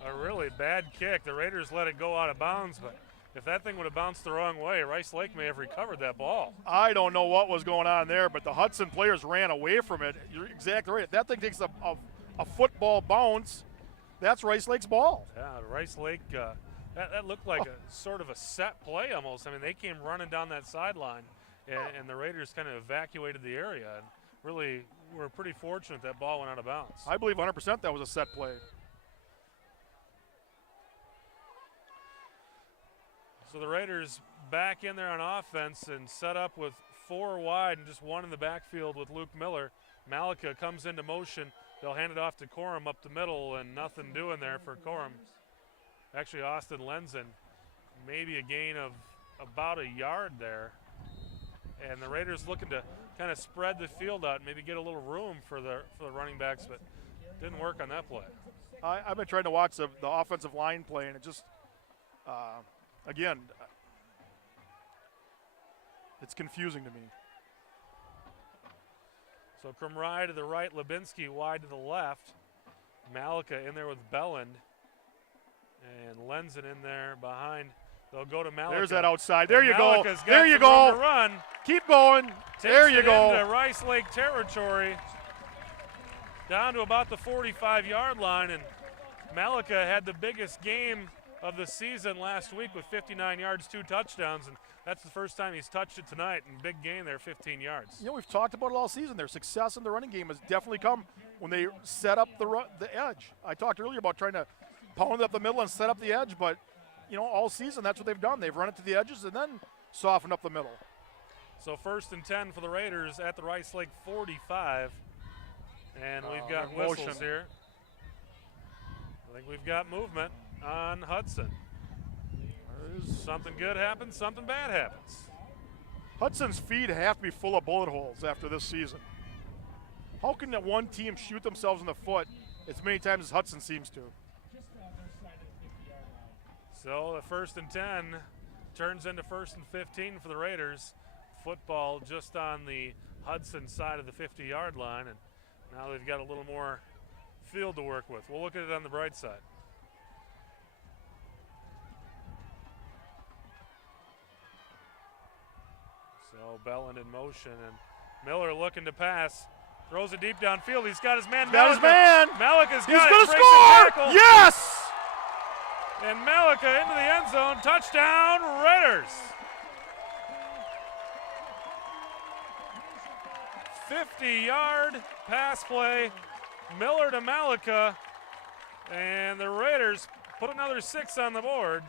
a really bad kick. The Raiders let it go out of bounds, but if that thing would have bounced the wrong way, Rice Lake may have recovered that ball. I don't know what was going on there, but the Hudson players ran away from it. You're exactly right. If that thing takes a football bounce, that's Rice Lake's ball. Yeah, Rice Lake, that looked like a sort of a set play almost. I mean, they came running down that sideline, and the Raiders kind of evacuated the area. And really, were pretty fortunate that ball went out of bounds. I believe 100% that was a set play. So the Raiders back in there on offense and set up with 4 wide and just 1 in the backfield with Luke Miller. Malika comes into motion. They'll hand it off to Corum up the middle, and nothing doing there for Corum. Actually, Austin Lenzen, maybe a gain of about a yard there. And the Raiders looking to kind of spread the field out and maybe get a little room for the running backs, but didn't work on that play. I've been trying to watch the offensive line play, and it just, again, it's confusing to me. So Krumrai to the right, Lubinsky wide to the left. Malika in there with Belland. And Lenzen in there behind. They'll go to Malika. There's that outside. There you go. Malika's got There you some room go. to run. Keep going. There you go. Into Rice Lake territory. Down to about the 45-yard line. And Malika had the biggest game of the season last week with 59 yards, 2 touchdowns. And that's the first time he's touched it tonight. And big gain there, 15 yards. You know, we've talked about it all season. Their success in the running game has definitely come when they set up the edge. I talked earlier about trying to pound up the middle and set up the edge, but, you know, all season that's what they've done. They've run it to the edges and then softened up the middle. So 1st and 10 for the Raiders at the Rice Lake 45. And we've got whistles here. I think we've got movement on Hudson. Something good happens, something bad happens. Hudson's feet have to be full of bullet holes after this season. How can that one team shoot themselves in the foot as many times as Hudson seems to? So the 1st and 10 turns into 1st and 15 for the Raiders. Football just on the Hudson side of the 50-yard line, and now they've got a little more field to work with. We'll look at it on the bright side. So Belland in motion, and Miller looking to pass. Throws it deep downfield. He's got his man. Malika's got it. He's going to score! Yes! And Malika into the end zone. Touchdown, Raiders. 50-yard pass play. Miller to Malika. And the Raiders put another 6 on the board.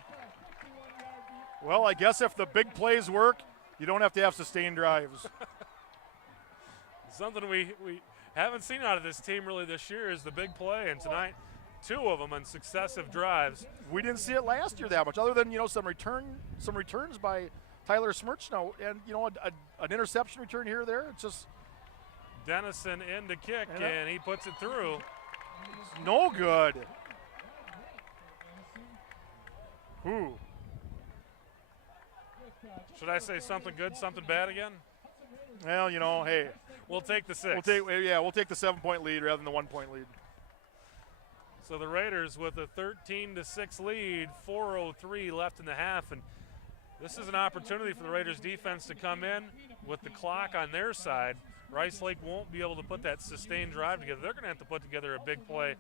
Well, I guess if the big plays work, you don't have to have sustained drives. Something we haven't seen out of this team really this year is the big play, and tonight 2 of them on successive drives. We didn't see it last year that much, other than, you know, some returns by Tyler Smirch now, and, you know, an interception return here or there. It's just Dennison in to kick, and he puts it through. It's no good. Ooh. Should I say something good, something bad again? Well, you know, hey. We'll take the 6. We'll take the 7-point lead rather than the 1-point lead. So the Raiders with a 13-6 lead, 4:03 left in the half, and this is an opportunity for the Raiders defense to come in with the clock on their side. Rice Lake won't be able to put that sustained drive together. They're going to have to put together a big play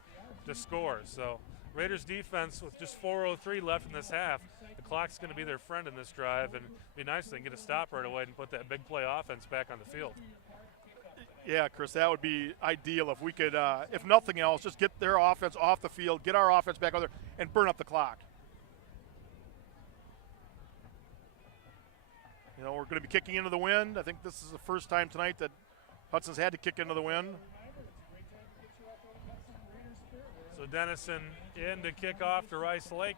to score. So Raiders defense with just 4:03 left in this half, the clock's going to be their friend in this drive, and it'd be nice if they can get a stop right away and put that big play offense back on the field. Yeah, Chris, that would be ideal if we could, if nothing else, just get their offense off the field, get our offense back out there, and burn up the clock. You know, we're going to be kicking into the wind. I think this is the first time tonight that Hudson's had to kick into the wind. So Dennison in to kick off to Rice Lake.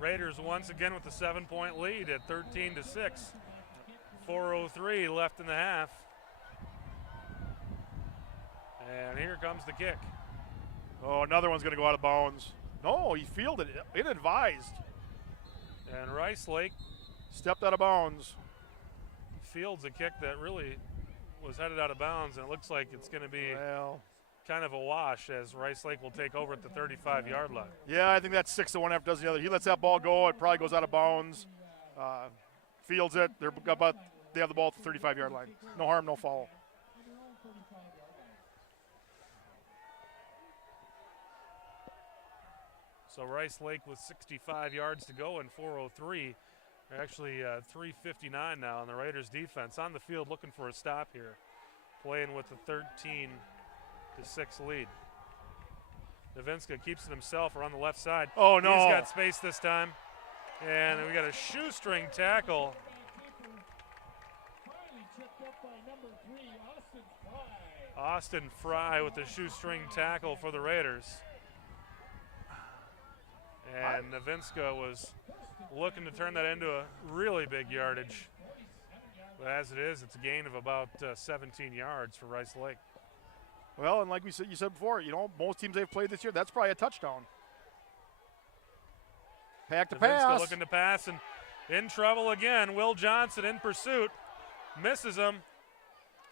Raiders once again with the 7-point lead at 13-6. 4:03 left in the half. And here comes the kick. Oh, another one's going to go out of bounds. No, he fielded it. Inadvised. And Rice Lake stepped out of bounds. Fields a kick that really was headed out of bounds, and it looks like it's going to be kind of a wash as Rice Lake will take over at the 35-yard line. Yeah, I think that's 6 to 1 after does the other. He lets that ball go. It probably goes out of bounds. Fields it. They have the ball at the 35-yard line. No harm, no foul. So Rice Lake with 65 yards to go in 4:03. They're actually 3:59 now on the Raiders defense on the field looking for a stop here, playing with the 13-6 lead. Novinska keeps it himself around the left side. Oh, no. He's got space this time. And we got a shoestring tackle. Austin Fry with the shoestring tackle for the Raiders. And Novinska was looking to turn that into a really big yardage. But as it is, it's a gain of about 17 yards for Rice Lake. Well, and like you said before, most teams they've played this year, that's probably a touchdown. Back to pass. Looking to pass and in trouble again. Will Johnson in pursuit. Misses him.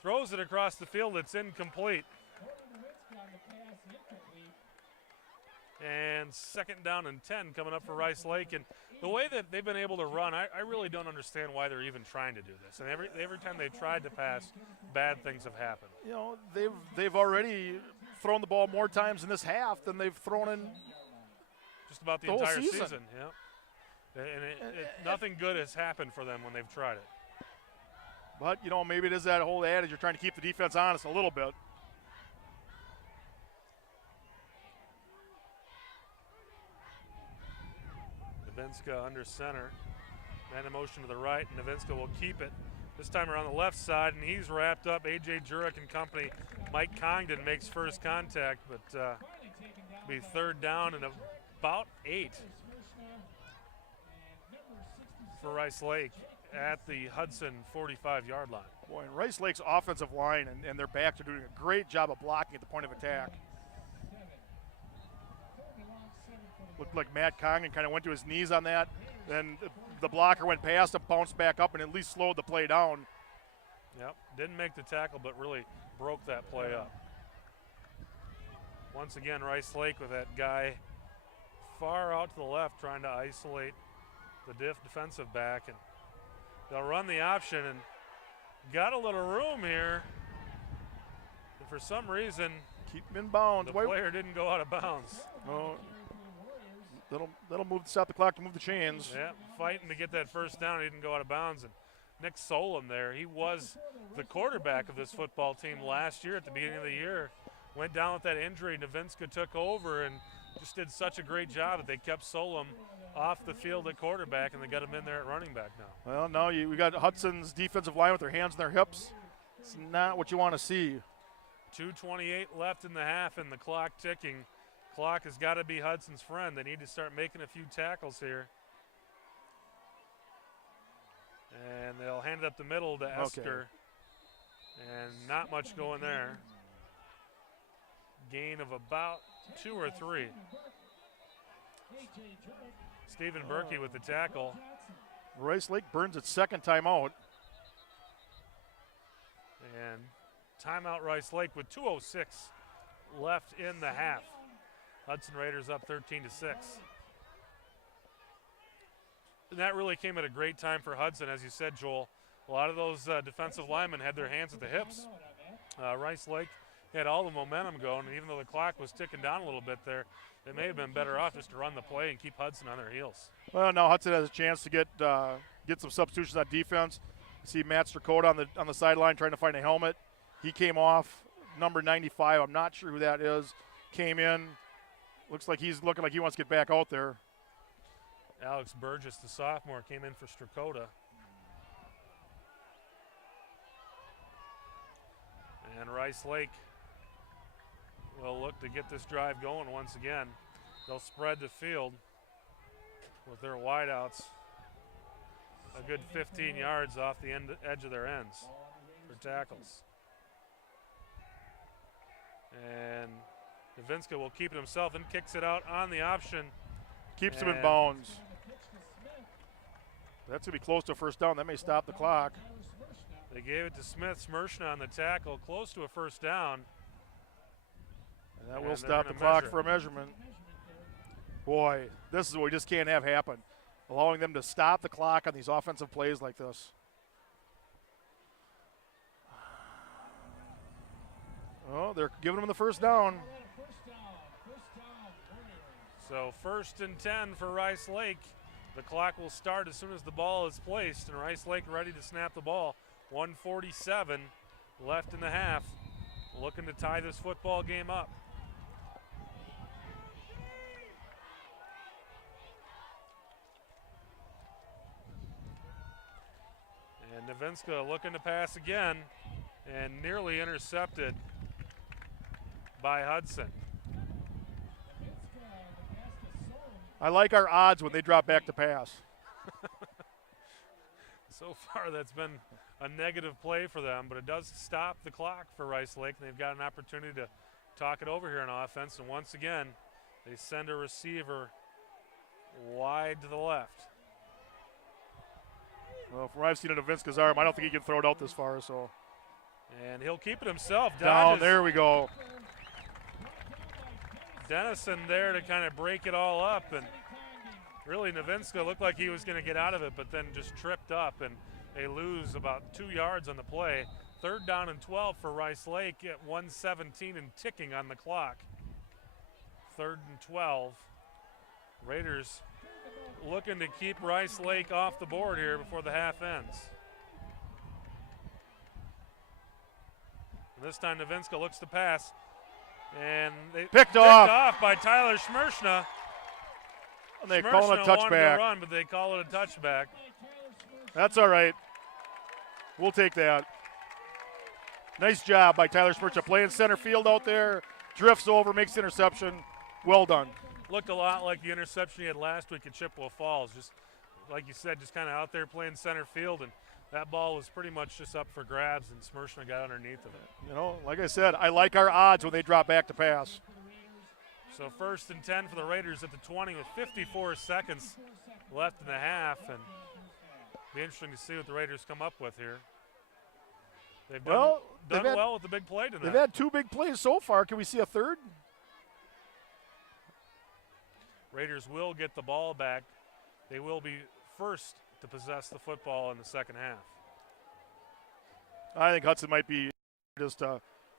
Throws it across the field. It's incomplete. And second down and 10 coming up for Rice Lake. And the way that they've been able to run, I really don't understand why they're even trying to do this. And every time they've tried to pass, bad things have happened. They've already thrown the ball more times in this half than they've thrown in just about the entire season. Yeah. And nothing good has happened for them when they've tried it. But, maybe it is that whole adage, you're trying to keep the defense honest a little bit. Novinska under center. Man in motion to the right, and Novinska will keep it. This time around the left side, and he's wrapped up. A.J. Jurek and company. Mike Congdon makes first contact, but be third down and about 8 for Rice Lake at the Hudson 45-yard line. Boy, and Rice Lake's offensive line and their backs are doing a great job of blocking at the point of attack. Looked like Matt Congdon kind of went to his knees on that. Then the blocker went past him, bounced back up, and at least slowed the play down. Yep, didn't make the tackle, but really broke that play up. Once again, Rice Lake with that guy far out to the left trying to isolate the defensive back. And they'll run the option and got a little room here. And for some reason, keep him in bounds. The player didn't go out of bounds. Oh. That'll stop the clock to move the chains. Yeah, fighting to get that first down. He didn't go out of bounds. And Nick Solom there, he was the quarterback of this football team last year at the beginning of the year. Went down with that injury. Novinska took over and just did such a great job that they kept Solom off the field at quarterback, and they got him in there at running back now. Well, now we got Hudson's defensive line with their hands on their hips. It's not what you want to see. 2:28 left in the half and the clock ticking. Clock has got to be Hudson's friend. They need to start making a few tackles here. And they'll hand it up the middle to Esker. Okay. And not much going there. Gain of about 2 or 3. Stephen Berkey with the tackle. Rice Lake burns its second timeout. And timeout Rice Lake with 2:06 left in the half. Hudson Raiders up 13-6. And that really came at a great time for Hudson, as you said, Joel. A lot of those defensive linemen had their hands at the hips. Rice Lake had all the momentum going, and even though the clock was ticking down a little bit there, they may have been better off just to run the play and keep Hudson on their heels. Well, now Hudson has a chance to get some substitutions on defense. You see Matt Strakota on the sideline trying to find a helmet. He came off, number 95. I'm not sure who that is. Came in. Looks like he's looking like he wants to get back out there. Alex Burgess, the sophomore, came in for Strakota. And Rice Lake will look to get this drive going once again. They'll spread the field with their wideouts a good 15 yards off the edge of their ends for tackles. And Novinska will keep it himself and kicks it out on the option. Keeps him in bounds. That's going to be close to a first down. That may stop the clock. They gave it to Smith. Smershna on the tackle, close to a first down. And that will stop the clock for a measurement. Boy, this is what we just can't have happen. Allowing them to stop the clock on these offensive plays like this. Oh, they're giving them the first down. So 1st and 10 for Rice Lake. The clock will start as soon as the ball is placed, and Rice Lake ready to snap the ball. 1:47 left in the half, looking to tie this football game up. And Novinska looking to pass again, and nearly intercepted by Hudson. I like our odds when they drop back to pass. So far, that's been a negative play for them, but it does stop the clock for Rice Lake. They've got an opportunity to talk it over here on offense, and once again, they send a receiver wide to the left. Well, from what I've seen of Novinska's arm, I don't think he can throw it out this far. So, and he'll keep it himself. Down, there we go. Dennison there to kind of break it all up, and really Novinska looked like he was going to get out of it, but then just tripped up, and they lose about 2 yards on the play. 3rd down and 12 for Rice Lake at 1:17 and ticking on the clock. 3rd and 12. Raiders looking to keep Rice Lake off the board here before the half ends. And this time Novinska looks to pass. And they picked off by Tyler Schmershna. And they call it a touchback. Run, but they call it a touchback. That's all right. We'll take that. Nice job by Tyler Schmershna playing center field out there. Drifts over, makes the interception. Well done. Looked a lot like the interception he had last week at Chippewa Falls. Just like you said, just kind of out there playing center field, and that ball was pretty much just up for grabs, and Schmershna got underneath of it. You know, like I said, I like our odds when they drop back to pass. So 1st and 10 for the Raiders at the 20 with 54 seconds left in the half, and be interesting to see what the Raiders come up with here. They've done well with the big play tonight. They've had 2 big plays so far. Can we see a third? Raiders will get the ball back. They will be first to possess the football in the second half. I think Hudson might be just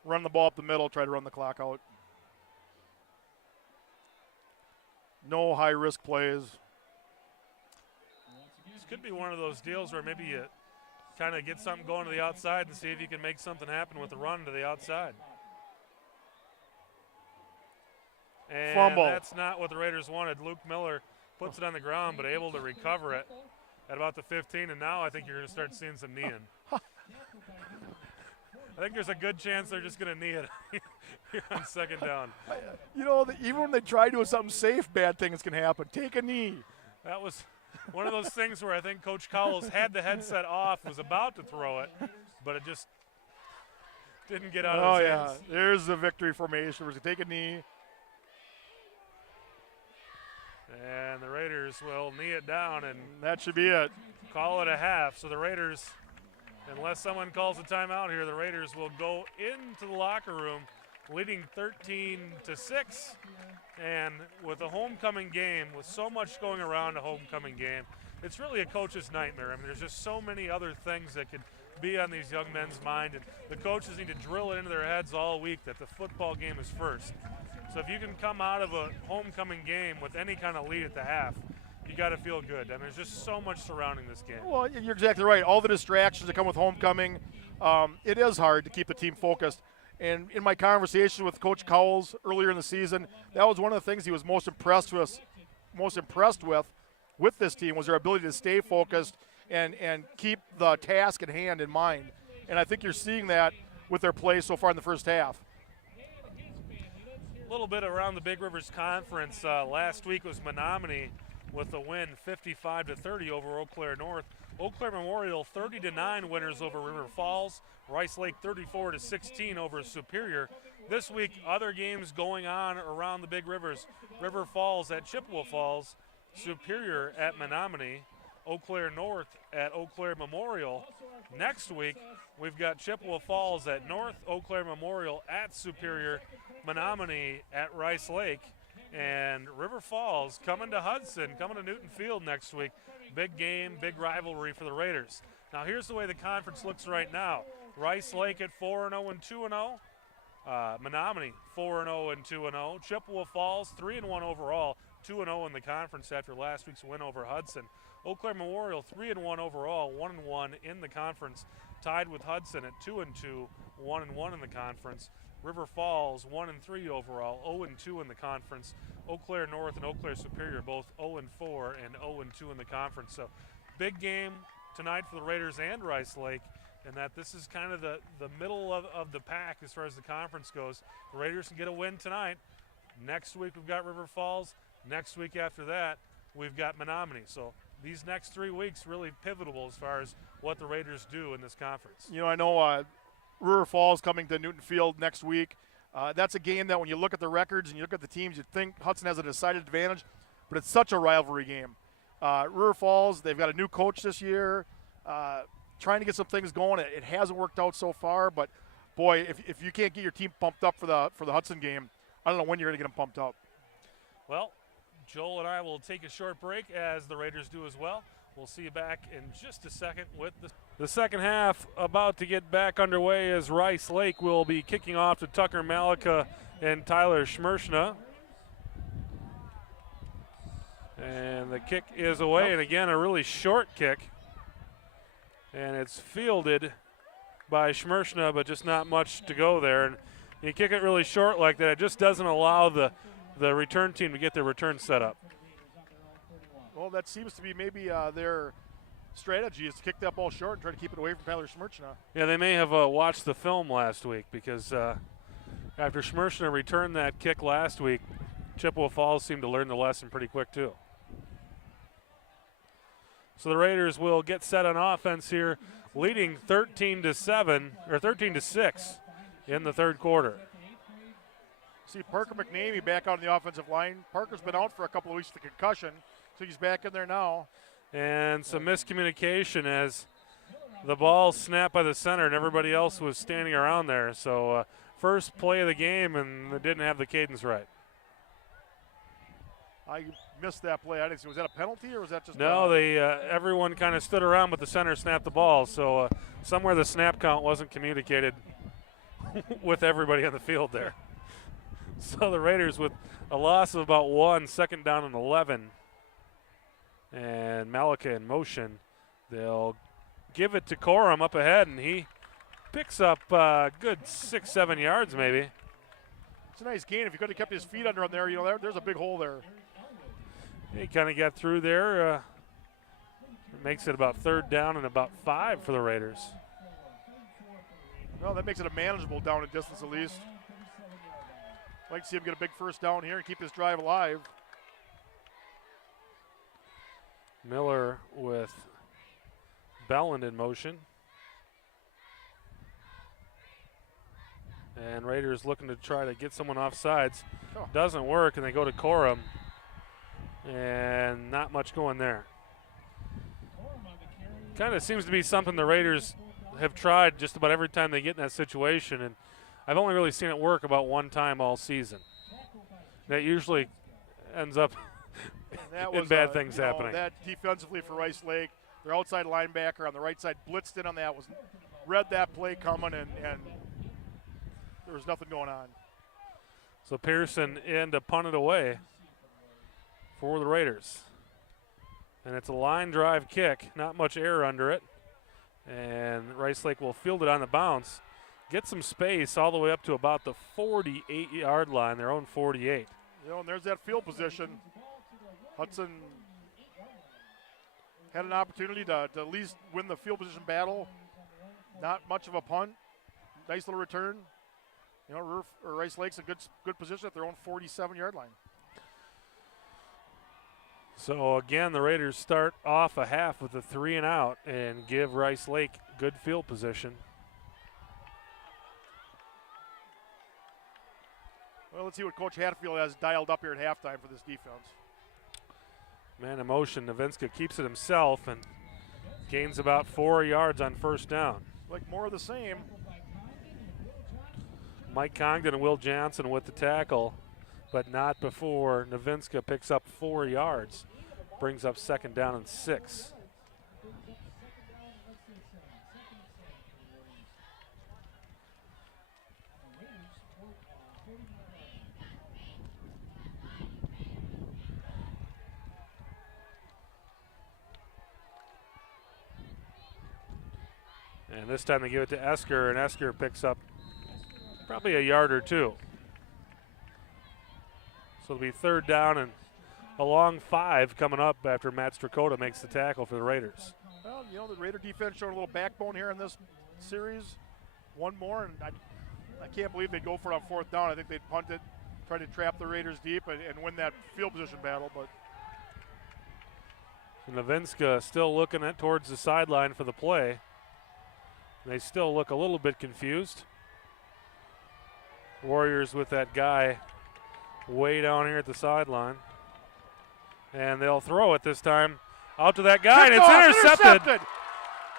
run the ball up the middle, try to run the clock out. No high-risk plays. This could be one of those deals where maybe you kind of get something going to the outside and see if you can make something happen with the run to the outside. And fumble. That's not what the Raiders wanted. Luke Miller puts it on the ground, but able to recover it at about the 15, and now I think you're going to start seeing some kneeing. I think there's a good chance they're just going to knee it here on 2nd down. You know, even when they try doing something safe, bad things can happen. Take a knee. That was one of those things where I think Coach Cowles had the headset off, was about to throw it, but it just didn't get out of his hands. Oh, yeah. There's the victory formation. We're going to take a knee. And the Raiders will knee it down, and that should be it. Call it a half. So the Raiders, unless someone calls a timeout here, the Raiders will go into the locker room leading 13-6. And with a homecoming game, with so much going around a homecoming game, it's really a coach's nightmare. I mean, there's just so many other things that could be on these young men's mind, and the coaches need to drill it into their heads all week that the football game is first. So if you can come out of a homecoming game with any kind of lead at the half, you got to feel good. I mean, there's just so much surrounding this game. Well, you're exactly right. All the distractions that come with homecoming, it is hard to keep the team focused. And in my conversation with Coach Cowles earlier in the season, that was one of the things he was most impressed with this team was their ability to stay focused and keep the task at hand in mind. And I think you're seeing that with their play so far in the first half. A little bit around the Big Rivers Conference. Last week was Menominee with a win 55-30 over Eau Claire North. Eau Claire Memorial 30-9 winners over River Falls. Rice Lake 34-16 over Superior. This week, other games going on around the Big Rivers. River Falls at Chippewa Falls, Superior at Menominee. Eau Claire North at Eau Claire Memorial. Next week, we've got Chippewa Falls at North, Eau Claire Memorial at Superior, Menominee at Rice Lake, and River Falls coming to Hudson, coming to Newton Field next week. Big game, big rivalry for the Raiders. Now here's the way the conference looks right now. Rice Lake at 4-0 and 2-0. Menominee 4-0 and 2-0. Chippewa Falls 3-1 overall, 2-0 in the conference after last week's win over Hudson. Eau Claire Memorial 3-1 overall, 1-1 in the conference, tied with Hudson at 2-2, 1-1 in the conference. River Falls 1-3 overall, 0-2 in the conference. Eau Claire North and Eau Claire Superior both 0-4 and 0-2 in the conference. So big game tonight for the Raiders and Rice Lake, and that this is kind of the middle of the pack as far as the conference goes. The Raiders can get a win tonight. Next week we've got River Falls. Next week after that we've got Menominee. So these next 3 weeks really pivotal as far as what the Raiders do in this conference. You know, I know River Falls coming to Newton Field next week. That's a game that when you look at the records and you look at the teams, you'd think Hudson has a decided advantage, but it's such a rivalry game. River Falls, they've got a new coach this year, trying to get some things going. It hasn't worked out so far, but boy, if you can't get your team pumped up for the Hudson game, I don't know when you're going to get them pumped up. Well, Joel and I will take a short break as the Raiders do as well. We'll see you back in just a second with the second half about to get back underway as Rice Lake will be kicking off to Tucker Malika and Tyler Schmershna. And the kick is away, and again, a really short kick. And it's fielded by Schmershna, but just not much to go there. And you kick it really short like that, it just doesn't allow the return team to get their return set up. Well, that seems to be maybe their strategy is to kick that ball short and try to keep it away from Tyler Schmershna. Yeah, they may have watched the film last week because after Schmershna returned that kick last week, Chippewa Falls seemed to learn the lesson pretty quick too. So the Raiders will get set on offense here, leading 13-7 or 13-6 in the third quarter. See Parker McNamee back out on the offensive line. Parker's been out for a couple of weeks with a concussion, so he's back in there now. And some miscommunication as the ball snapped by the center and everybody else was standing around there. So first play of the game, and they didn't have the cadence right. I missed that play. I didn't see. Was that a penalty or was that just? No, they everyone kind of stood around, but the center snapped the ball. So somewhere the snap count wasn't communicated with everybody on the field there. So the Raiders with a loss of about 1, second down and 11. And Malika in motion. They'll give it to Corum up ahead, and he picks up good 6-7 yards maybe. It's a nice gain. If he could have kept his feet under him there, you know, there's a big hole there. He kind of got through there. It makes it about third down and about 5 for the Raiders. Well, that makes it a manageable down and distance at least. I'd like to see him get a big first down here and keep this drive alive. Miller with Belland in motion. And Raiders looking to try to get someone off sides. Oh. Doesn't work, and they go to Corum. And not much going there. Kind of seems to be something the Raiders have tried just about every time they get in that situation, and I've only really seen it work about one time all season. That usually ends up in bad things happening. That defensively for Rice Lake, their outside linebacker on the right side blitzed in on that, read that play coming, and there was nothing going on. So Pearson in to punt it away for the Raiders. And it's a line drive kick, not much air under it. And Rice Lake will field it on the bounce, get some space all the way up to about the 48-yard line, their own 48. You know, and there's that field position. Hudson had an opportunity to at least win the field position battle. Not much of a punt. Nice little return. You know, Rice Lake's in good position at their own 47-yard line. So again, the Raiders start off a half with a 3 and out and give Rice Lake good field position. Well, let's see what Coach Hatfield has dialed up here at halftime for this defense. Man in motion, Novinska keeps it himself and gains about 4 yards on first down. Like more of the same. Mike Congdon and Will Johnson with the tackle, but not before Novinska picks up 4 yards. Brings up second down and 6. And this time they give it to Esker, and Esker picks up probably a yard or 2. So it'll be third down and a long 5 coming up after Matt Strakota makes the tackle for the Raiders. Well, you know, the Raider defense showed a little backbone here in this series. One more, and I can't believe they'd go for it on fourth down. I think they'd punt it, try to trap the Raiders deep and win that field position battle. But Novinska still looking towards the sideline for the play. They still look a little bit confused. Warriors with that guy way down here at the sideline. And they'll throw it this time out to that guy, and it's intercepted.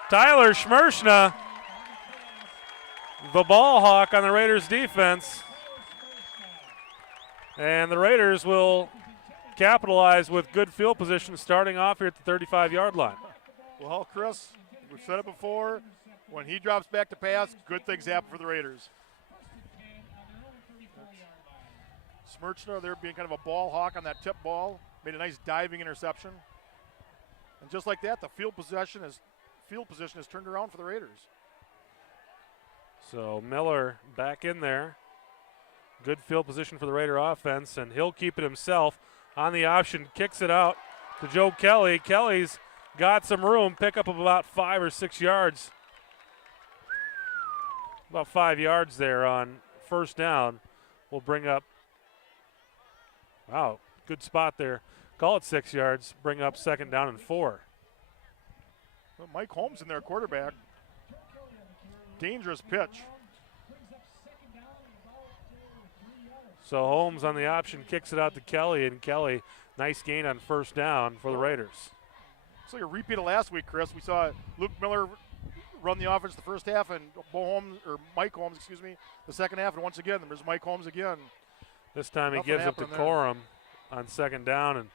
Tyler Schmershna, the ball hawk on the Raiders defense. And the Raiders will capitalize with good field position starting off here at the 35-yard line. Well, Chris, we've said it before. When he drops back to pass, good things happen for the Raiders. Smirchner there being kind of a ball hawk on that tip ball. Made a nice diving interception. And just like that, the field position is turned around for the Raiders. So Miller back in there. Good field position for the Raider offense, and he'll keep it himself on the option. Kicks it out to Joe Kelly. Kelly's got some room. Pickup of about 5 or 6 yards. About 5 yards there on first down. We'll bring up, wow, good spot there. Call it 6 yards. Bring up second down and 4. Well, Mike Holmes in there, quarterback. Dangerous pitch. So Holmes on the option kicks it out to Kelly, and Kelly, nice gain on first down for the Raiders. It's like a repeat of last week, Chris. We saw Luke Miller run the offense the first half, and Mike Holmes, the second half, and once again, there's Mike Holmes again. This time he Nothing gives it to happened Corum on second down and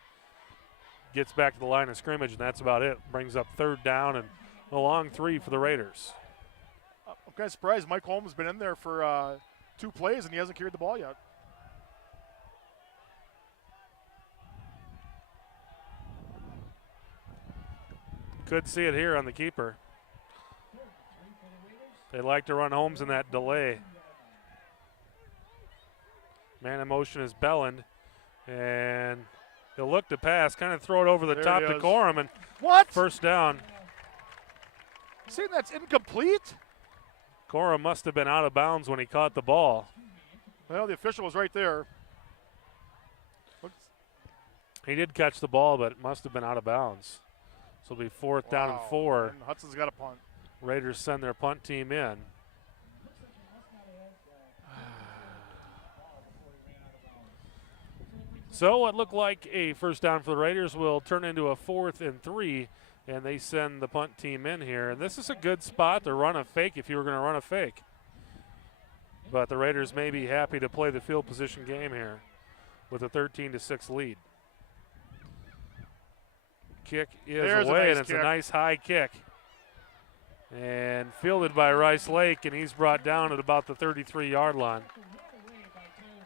gets back to the line of scrimmage, and that's about it. Brings up third down and a long 3 for the Raiders. I'm kind of surprised Mike Holmes has been in there for 2 plays, and he hasn't carried the ball yet. Could see it here on the keeper. They like to run Holmes in that delay. Man in motion is Belland, and he'll look to pass, kind of throw it over the top to Corum, and what? First down. Saying that's incomplete? Corum must have been out of bounds when he caught the ball. Well, the official was right there. He did catch the ball, but it must have been out of bounds. So it'll be fourth down and 4. And Hudson's got a punt. Raiders send their punt team in. So what looked like a first down for the Raiders will turn into a 4th and 3, and they send the punt team in here. And this is a good spot to run a fake if you were going to run a fake. But the Raiders may be happy to play the field position game here with a 13-6 lead. Kick is away, and it's a nice high kick. And fielded by Rice Lake, and he's brought down at about the 33-yard line.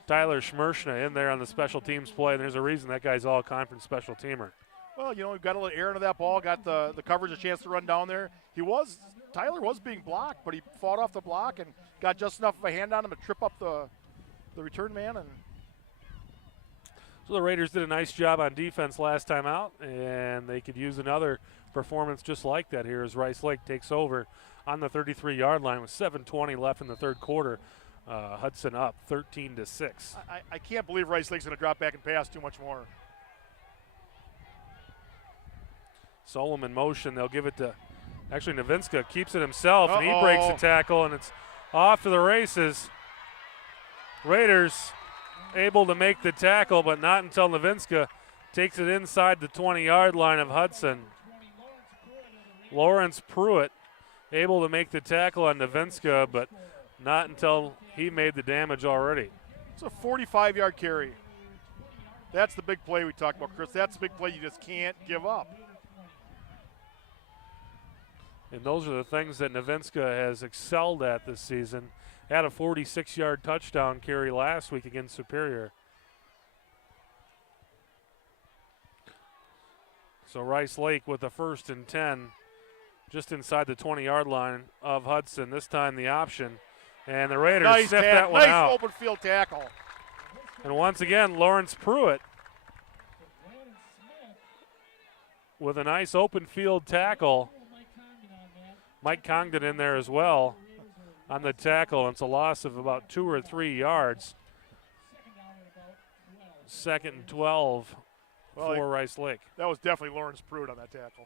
Tyler Schmershna in there on the special teams play, and there's a reason that guy's all-conference special teamer. Well, you know, we've got a little air into that ball, got the coverage, a chance to run down there. Tyler was being blocked, but he fought off the block and got just enough of a hand on him to trip up the return man. And so the Raiders did a nice job on defense last time out, and they could use another performance just like that here as Rice Lake takes over on the 33-yard line with 7:20 left in the third quarter. Hudson up 13-6. I can't believe Rice Lake's going to drop back and pass too much more. Solomon motion. They'll give it to, actually Novinska keeps it himself, and he breaks the tackle, and it's off to the races. Raiders able to make the tackle, but not until Novinska takes it inside the 20-yard line of Hudson. Lawrence Pruitt able to make the tackle on Novinska, but not until he made the damage already. It's a 45-yard carry. That's the big play we talked about, Chris. That's the big play you just can't give up. And those are the things that Novinska has excelled at this season. Had a 46-yard touchdown carry last week against Superior. So Rice Lake with the 1st and 10 just inside the 20-yard line of Hudson. This time the option. And the Raiders sniff that one out. Nice open field tackle. And once again, Lawrence Pruitt with a nice open field tackle. Mike Congdon in there as well on the tackle. It's a loss of about 2 or 3 yards. 2nd and 12 for Rice Lake. That was definitely Lawrence Pruitt on that tackle.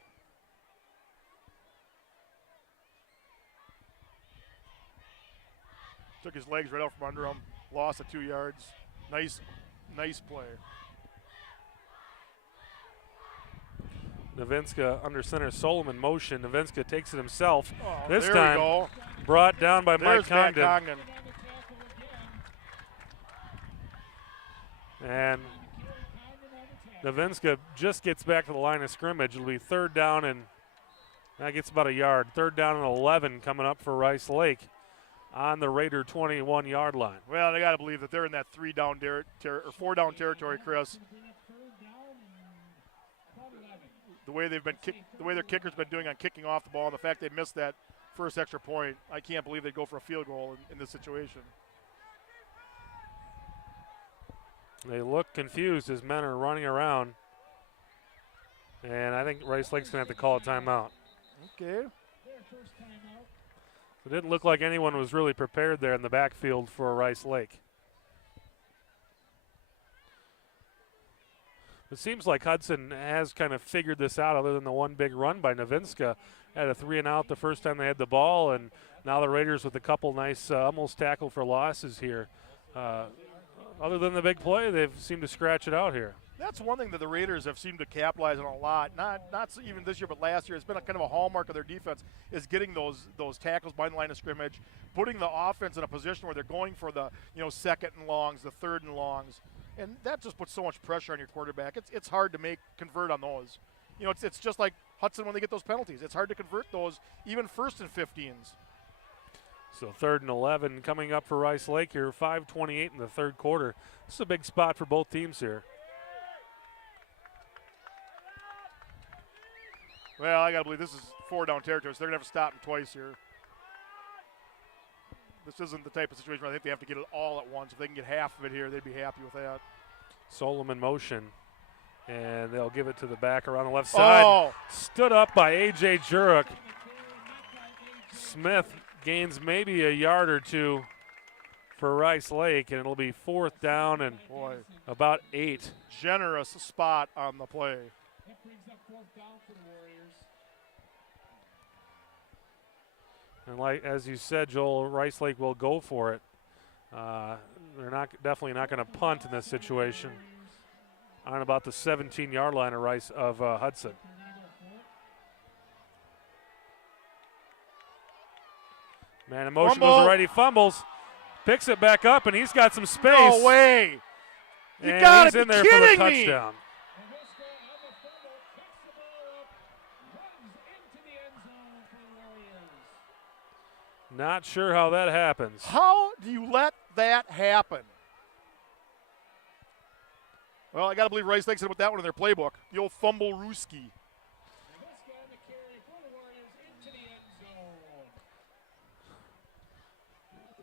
Took his legs right out from under him. Loss of 2 yards. Nice play. Novinska under center, Solomon motion. Novinska takes it himself. Oh, this time brought down by Mike Congdon. And Novinska just gets back to the line of scrimmage. It'll be 3rd down, and that gets about a yard. 3rd down and 11 coming up for Rice Lake on the Raider 21-yard line. Well, they got to believe that they're in that 4-down territory, Chris. The way they've been the way their kicker's been doing on kicking off the ball, and the fact they missed that first extra point, I can't believe they'd go for a field goal in this situation. They look confused as men are running around, and I think Rice Lake's going to have to call a timeout. Okay. It didn't look like anyone was really prepared there in the backfield for Rice Lake. It seems like Hudson has kind of figured this out, other than the one big run by Novinska. Had a 3-and-out the first time they had the ball, and now the Raiders with a couple nice almost tackle for losses here. Other than the big play, they've seemed to scratch it out here. That's one thing that the Raiders have seemed to capitalize on a lot. Not even this year, but last year. It's been a kind of a hallmark of their defense is getting those tackles behind the line of scrimmage, putting the offense in a position where they're going for the 2nd and longs, the 3rd and longs, and that just puts so much pressure on your quarterback. It's hard to convert on those. It's just like Hudson when they get those penalties. It's hard to convert those, even 1st and 15s. So 3rd and 11 coming up for Rice Lake here. 5:28 in the 3rd quarter. This is a big spot for both teams here. Well, I got to believe this is 4-down territory, so they're going to have to stop them twice here. This isn't the type of situation where I think they have to get it all at once. If they can get half of it here, they'd be happy with that. Solomon motion, and they'll give it to the back around the left side. Oh. Stood up by A.J. Jurek. Smith gains maybe a yard or 2 for Rice Lake, and it'll be 4th down and about 8. Generous spot on the play. That brings up 4th down for the Warriors. And like as you said, Joel, Rice Lake will go for it. They're definitely not going to punt in this situation. On about the 17-yard line of Hudson. Man in motion goes right. He fumbles, picks it back up, and he's got some space. No way! You and gotta he's be in there kidding for the me. touchdown. Not sure how that happens. How do you let that happen? Well, I got to believe Rice Lake's with that one in their playbook. The old fumble Rooski.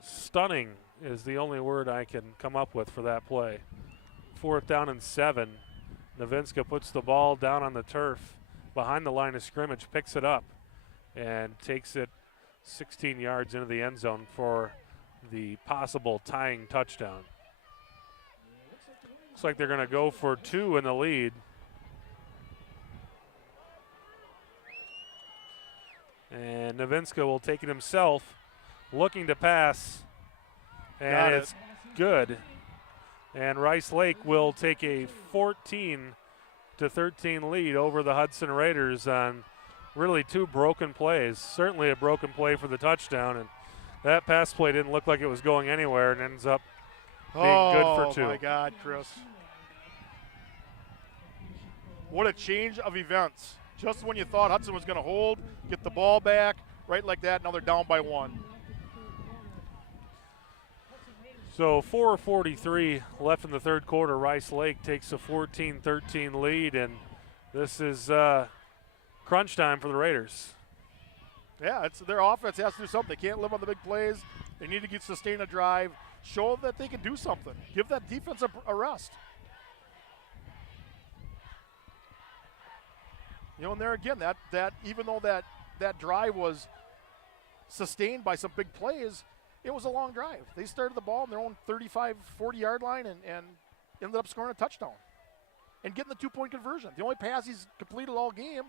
Stunning is the only word I can come up with for that play. 4th down and 7. Novinska puts the ball down on the turf behind the line of scrimmage, picks it up, and takes it 16 yards into the end zone for the possible tying touchdown. Looks like they're going to go for 2 in the lead. And Novinska will take it himself, looking to pass, and it's good. And Rice Lake will take a 14 13 lead over the Hudson Raiders on really two broken plays. Certainly a broken play for the touchdown, and that pass play didn't look like it was going anywhere and ends up being good for 2. Oh, my God, Chris. What a change of events. Just when you thought Hudson was going to hold, get the ball back, right like that, now they're down by 1. So 4:43 left in the third quarter. Rice Lake takes a 14-13 lead, and this is crunch time for the Raiders. Yeah, it's their offense has to do something. They can't live on the big plays. They need to sustain a drive, show that they can do something. Give that defense a rest. You know, and there again, that even though that drive was sustained by some big plays, it was a long drive. They started the ball on their own 35, 40-yard line and ended up scoring a touchdown and getting the 2-point conversion. The only pass he's completed all game,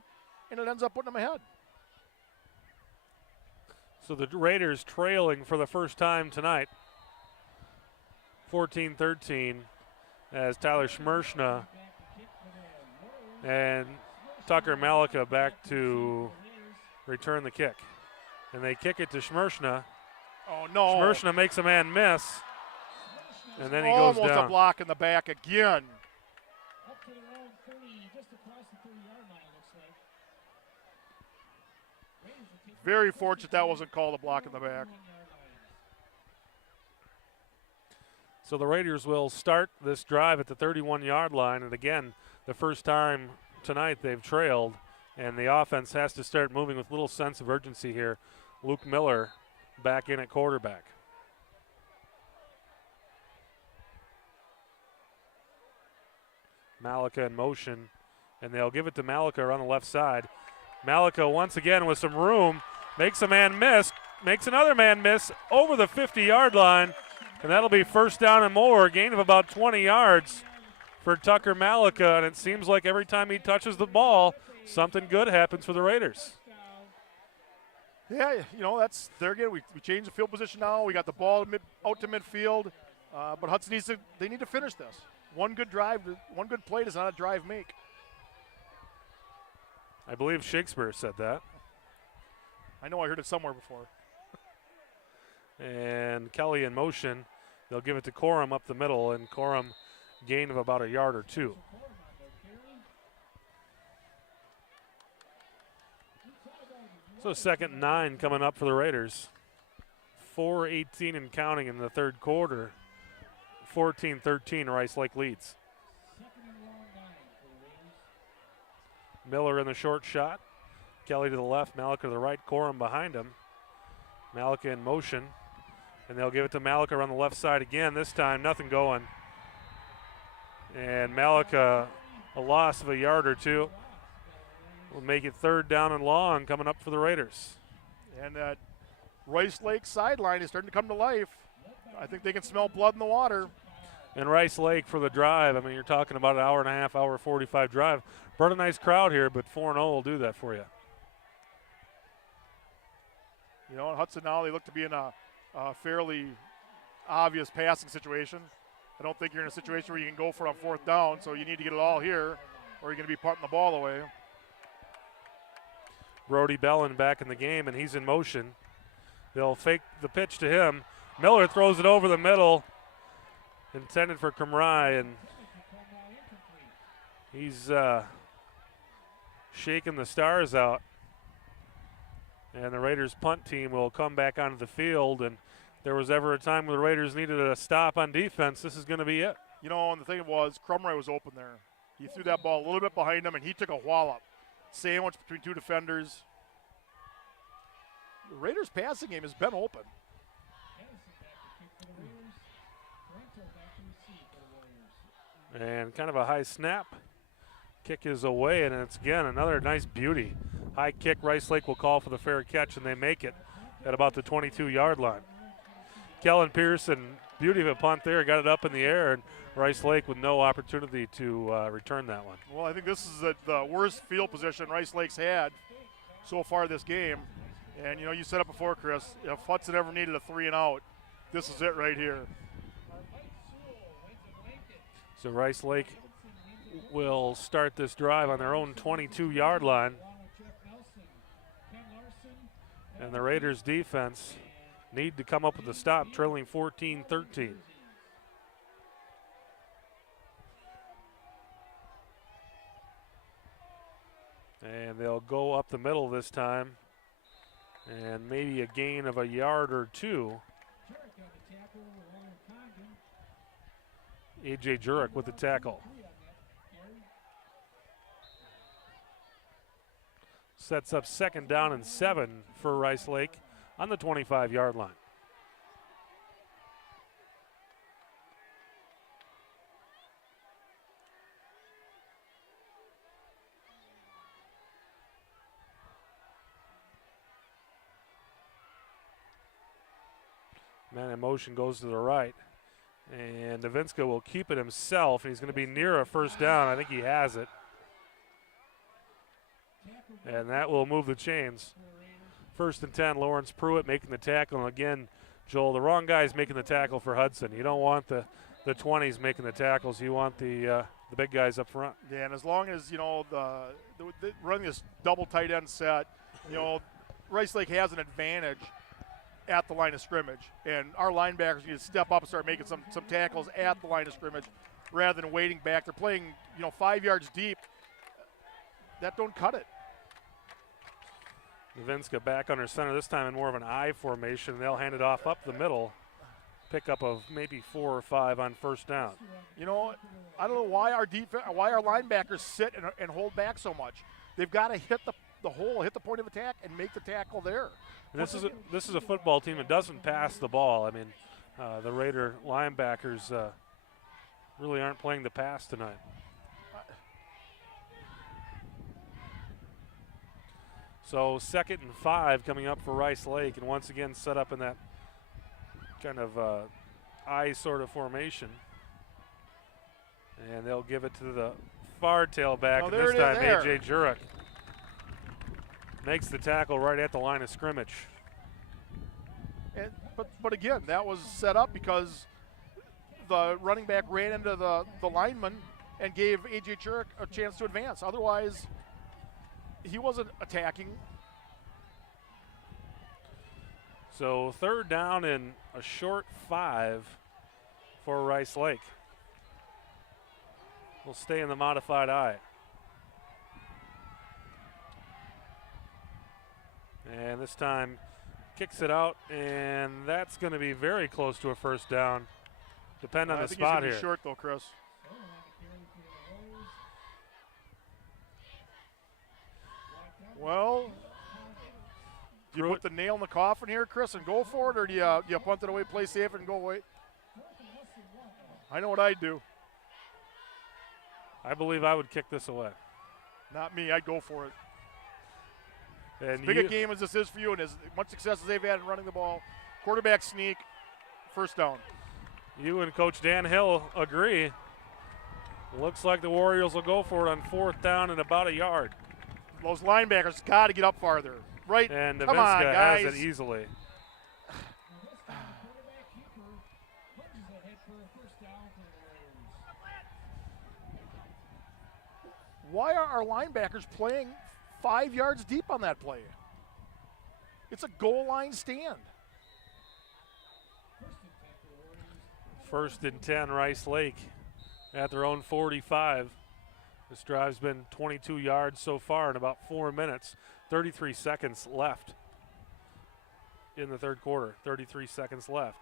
and it ends up putting them ahead. So the Raiders trailing for the first time tonight, 14-13, as Tyler Schmershna and Tucker Malika back to return the kick. And they kick it to Schmershna. Oh, no. Schmershna makes a man miss, and then he goes almost down. A block in the back again. Up to their own 30, just across the 30-yard line, looks like. Raiders will take Very fortunate that wasn't called a block in the back. 1 yard line. So the Raiders will start this drive at the 31-yard line, and again, the first time tonight they've trailed, and the offense has to start moving with a little sense of urgency here. Luke Miller back in at quarterback. Malika in motion, and they'll give it to Malika on the left side. Malika once again with some room, makes a man miss, makes another man miss over the 50-yard line, and that'll be first down and more, a gain of about 20 yards for Tucker Malika, and it seems like every time he touches the ball, something good happens for the Raiders. Yeah, you know, that's there again. We changed the field position now. We got the ball out to midfield, but Hudson they need to finish this. One good drive, one good play does not a drive make. I believe Shakespeare said that. I know I heard it somewhere before. And Kelly in motion. They'll give it to Corum up the middle, and Corum gain of about a yard or 2. So 2nd and 9 coming up for the Raiders. 4:18 and counting in the third quarter. 14-13, Rice Lake leads. Miller in the short shot. Kelly to the left, Malika to the right, Corum behind him. Malika in motion, and they'll give it to Malika on the left side again. This time, nothing going. And Malika, a loss of a yard or 2. Will make it 3rd down and long coming up for the Raiders. And that Rice Lake sideline is starting to come to life. I think they can smell blood in the water. And Rice Lake for the drive. I mean, you're talking about an hour and a half, hour 45 drive. Brought a nice crowd here, but 4-0 will do that for you. You know, in Hudson now, they look to be in a fairly obvious passing situation. I don't think you're in a situation where you can go for it on 4th down, so you need to get it all here, or you're going to be punting the ball away. Brody Bellin back in the game, and he's in motion. They'll fake the pitch to him. Miller throws it over the middle, intended for Kamrai, and he's shaking the stars out. And the Raiders punt team will come back onto the field, and if there was ever a time where the Raiders needed a stop on defense, this is going to be it. You know, and the thing was, Krumray was open there. He threw that ball a little bit behind him, and he took a wallop. Sandwich between 2 defenders. The Raiders' passing game has been open. And kind of a high snap. Kick is away, and it's, again, another nice beauty. High kick, Rice Lake will call for the fair catch, and they make it at about the 22-yard line. Kellen Pearson, beauty of a punt there, got it up in the air, and Rice Lake with no opportunity to return that one. Well, I think this is the worst field position Rice Lake's had so far this game. And, you know, you said it before, Chris, if Hudson ever needed a 3-and-out, this is it right here. So Rice Lake will start this drive on their own 22-yard line. And the Raiders defense need to come up with a stop, trailing 14-13. And they'll go up the middle this time. And maybe a gain of a yard or two. A.J. Jurek with the tackle. Sets up 2nd down and 7 for Rice Lake on the 25-yard line. Man in motion goes to the right. And Davinska will keep it himself. He's going to be near a 1st down. I think he has it. And that will move the chains. 1st and 10, Lawrence Pruitt making the tackle. And again, Joel, the wrong guy is making the tackle for Hudson. You don't want the 20s making the tackles. You want the big guys up front. Yeah, and as long as, running this double tight end set, Rice Lake has an advantage at the line of scrimmage. And our linebackers need to step up and start making some tackles at the line of scrimmage rather than waiting back. They're playing, 5 yards deep. That don't cut it. Davinska back under center, this time in more of an I formation. They'll hand it off up the middle. Pickup of maybe 4 or 5 on 1st down. I don't know why our linebackers sit and hold back so much. They've got to hit the hole, hit the point of attack, and make the tackle there. This is a football team that doesn't pass the ball. I mean, the Raider linebackers really aren't playing the pass tonight. So 2nd and 5 coming up for Rice Lake, and once again set up in that kind of I sort of formation. And they'll give it to the far tailback, and this time A.J. Jurek makes the tackle right at the line of scrimmage. But again, that was set up because the running back ran into the lineman and gave A.J. Jurek a chance to advance. Otherwise, he wasn't attacking. So 3rd down and a short 5 for Rice Lake. We'll stay in the modified I. And this time kicks it out, and that's going to be very close to a 1st down. Depend on the spot here. I think he's going to be short though, Chris. Well, do you put the nail in the coffin here, Chris, and go for it, or do you punt it away, play safe, and go away? I know what I'd do. I believe I would kick this away. Not me. I'd go for it. And as big a game as this is for you, and as much success as they've had in running the ball, quarterback sneak, 1st down. You and Coach Dan Hill agree. Looks like the Warriors will go for it on 4th down and about a yard. Those linebackers got to get up farther. Right? And Come on, Davinska guys. has it easily. Why are our linebackers playing 5 yards deep on that play? It's a goal line stand. 1st and 10, Rice Lake at their own 45. This drive's been 22 yards so far in about 4 minutes. 33 seconds left in the 3rd quarter. 33 seconds left.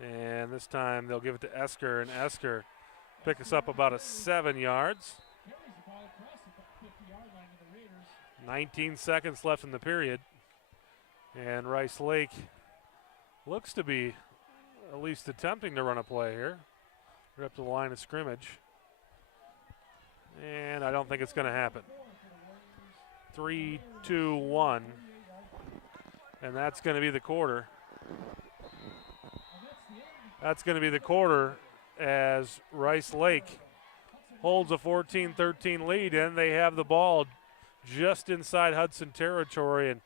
And this time they'll give it to Esker, and Esker picks us up about 7 yards. 19 seconds left in the period. And Rice Lake looks to be at least attempting to run a play here. We're up to the line of scrimmage. And I don't think it's going to happen. 3, 2, 1. And that's going to be the quarter. That's going to be the quarter as Rice Lake holds a 14-13 lead, and they have the ball just inside Hudson territory, and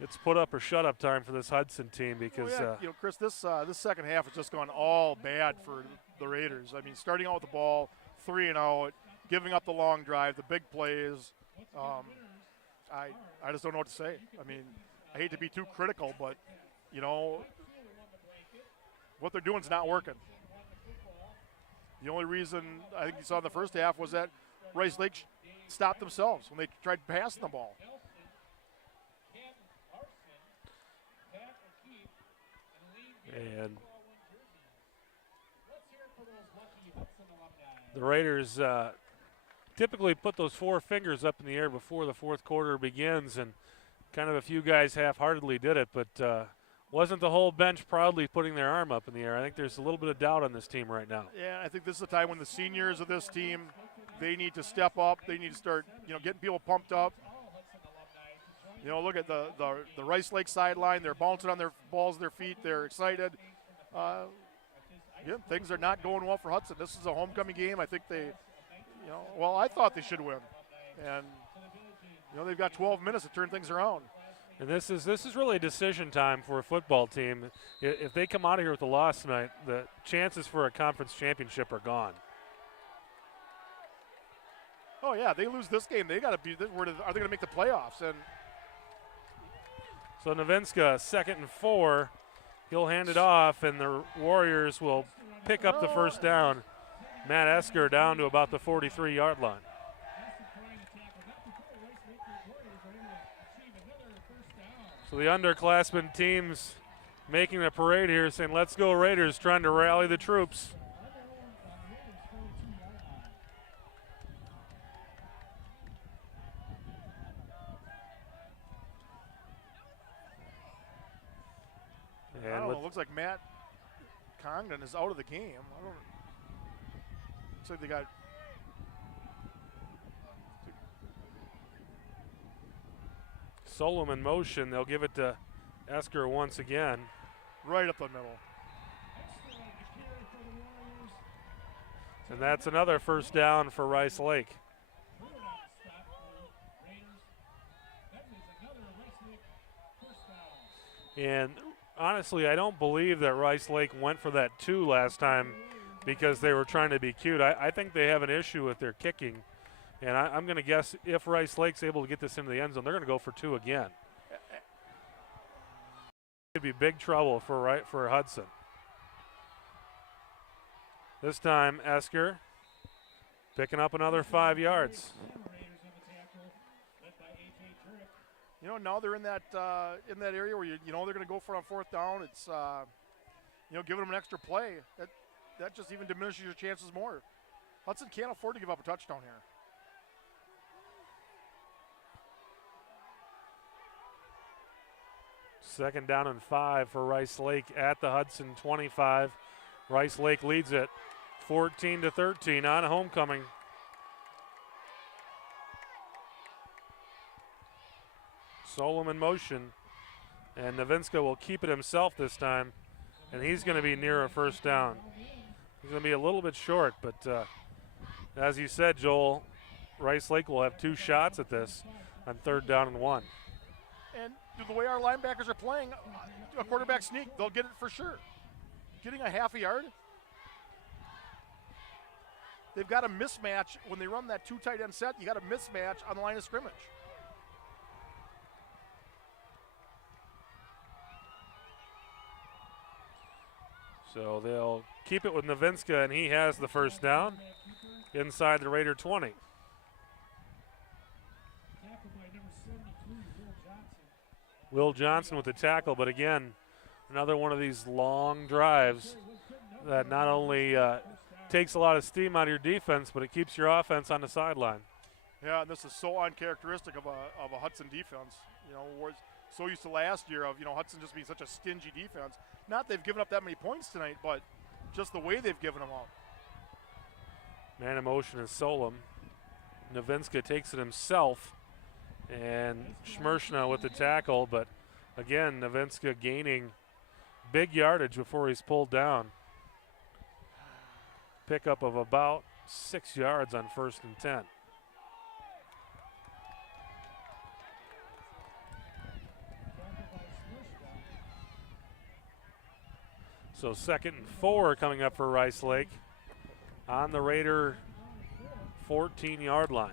it's put up or shut up time for this Hudson team because Chris, this second half has just gone all bad for the Raiders. I mean, starting out with the ball 3 and out, giving up the long drive, the big plays. I just don't know what to say. I mean, I hate to be too critical, but, you know, what they're doing is not working. The only reason I think you saw in the first half was that Rice Lake stopped themselves when they tried passing the ball. And the Raiders typically put those four fingers up in the air before the fourth quarter begins, and kind of a few guys half-heartedly did it, but wasn't the whole bench proudly putting their arm up in the air. I think there's a little bit of doubt on this team right now. Yeah, I think this is the time when the seniors of this team, they need to step up. They need to start, getting people pumped up. Look at the Rice Lake sideline. They're bouncing on their balls, their feet. They're excited. Things are not going well for Hudson. This is a homecoming game. I think they, I thought they should win. And, they've got 12 minutes to turn things around. And this is really a decision time for a football team. If they come out of here with a loss tonight, the chances for a conference championship are gone. Oh, yeah, they lose this game. They got to be, are they going to make the playoffs? And so Novinska, 2nd and 4. He'll hand it off, and the Warriors will pick up the first down. Matt Esker down to about the 43-yard line. So the underclassmen teams making a parade here, saying, let's go Raiders, trying to rally the troops. And it looks like Matt Congdon is out of the game. Looks like they got Solom in motion. They'll give it to Esker once again. Right up the middle. And that's another first down for Rice Lake. And honestly, I don't believe that Rice Lake went for that 2 last time because they were trying to be cute. I think they have an issue with their kicking. And I'm going to guess if Rice Lake's able to get this into the end zone, they're going to go for 2 again. It'd be big trouble for Hudson. This time, Esker picking up another 5 yards. Now they're in that area where they're going to go for it on 4th down. It's giving them an extra play. That just even diminishes your chances more. Hudson can't afford to give up a touchdown here. Second down and 5 for Rice Lake at the Hudson 25. Rice Lake leads it 14-13 on homecoming. Solom in motion, and Novinska will keep it himself this time, and he's going to be near a first down. He's going to be a little bit short, but as you said, Joel, Rice Lake will have 2 shots at this on 3rd down and 1. And the way our linebackers are playing, a quarterback sneak, they'll get it for sure. Getting a half a yard. They've got a mismatch when they run that 2 tight end set. You got a mismatch on the line of scrimmage. So they'll keep it with Novinska, and he has the first down inside the Raider 20. Will Johnson with the tackle, but again, another one of these long drives that not only takes a lot of steam out of your defense, but it keeps your offense on the sideline. Yeah, and this is so uncharacteristic of a Hudson defense. We're so used to last year of, Hudson just being such a stingy defense. Not they've given up that many points tonight, but just the way they've given them up. Man in motion is Solom. Novinska takes it himself, and Schmershna with the tackle, but again, Novinska gaining big yardage before he's pulled down. Pickup of about 6 yards on 1st and 10. So 2nd and 4 coming up for Rice Lake on the Raider 14-yard line.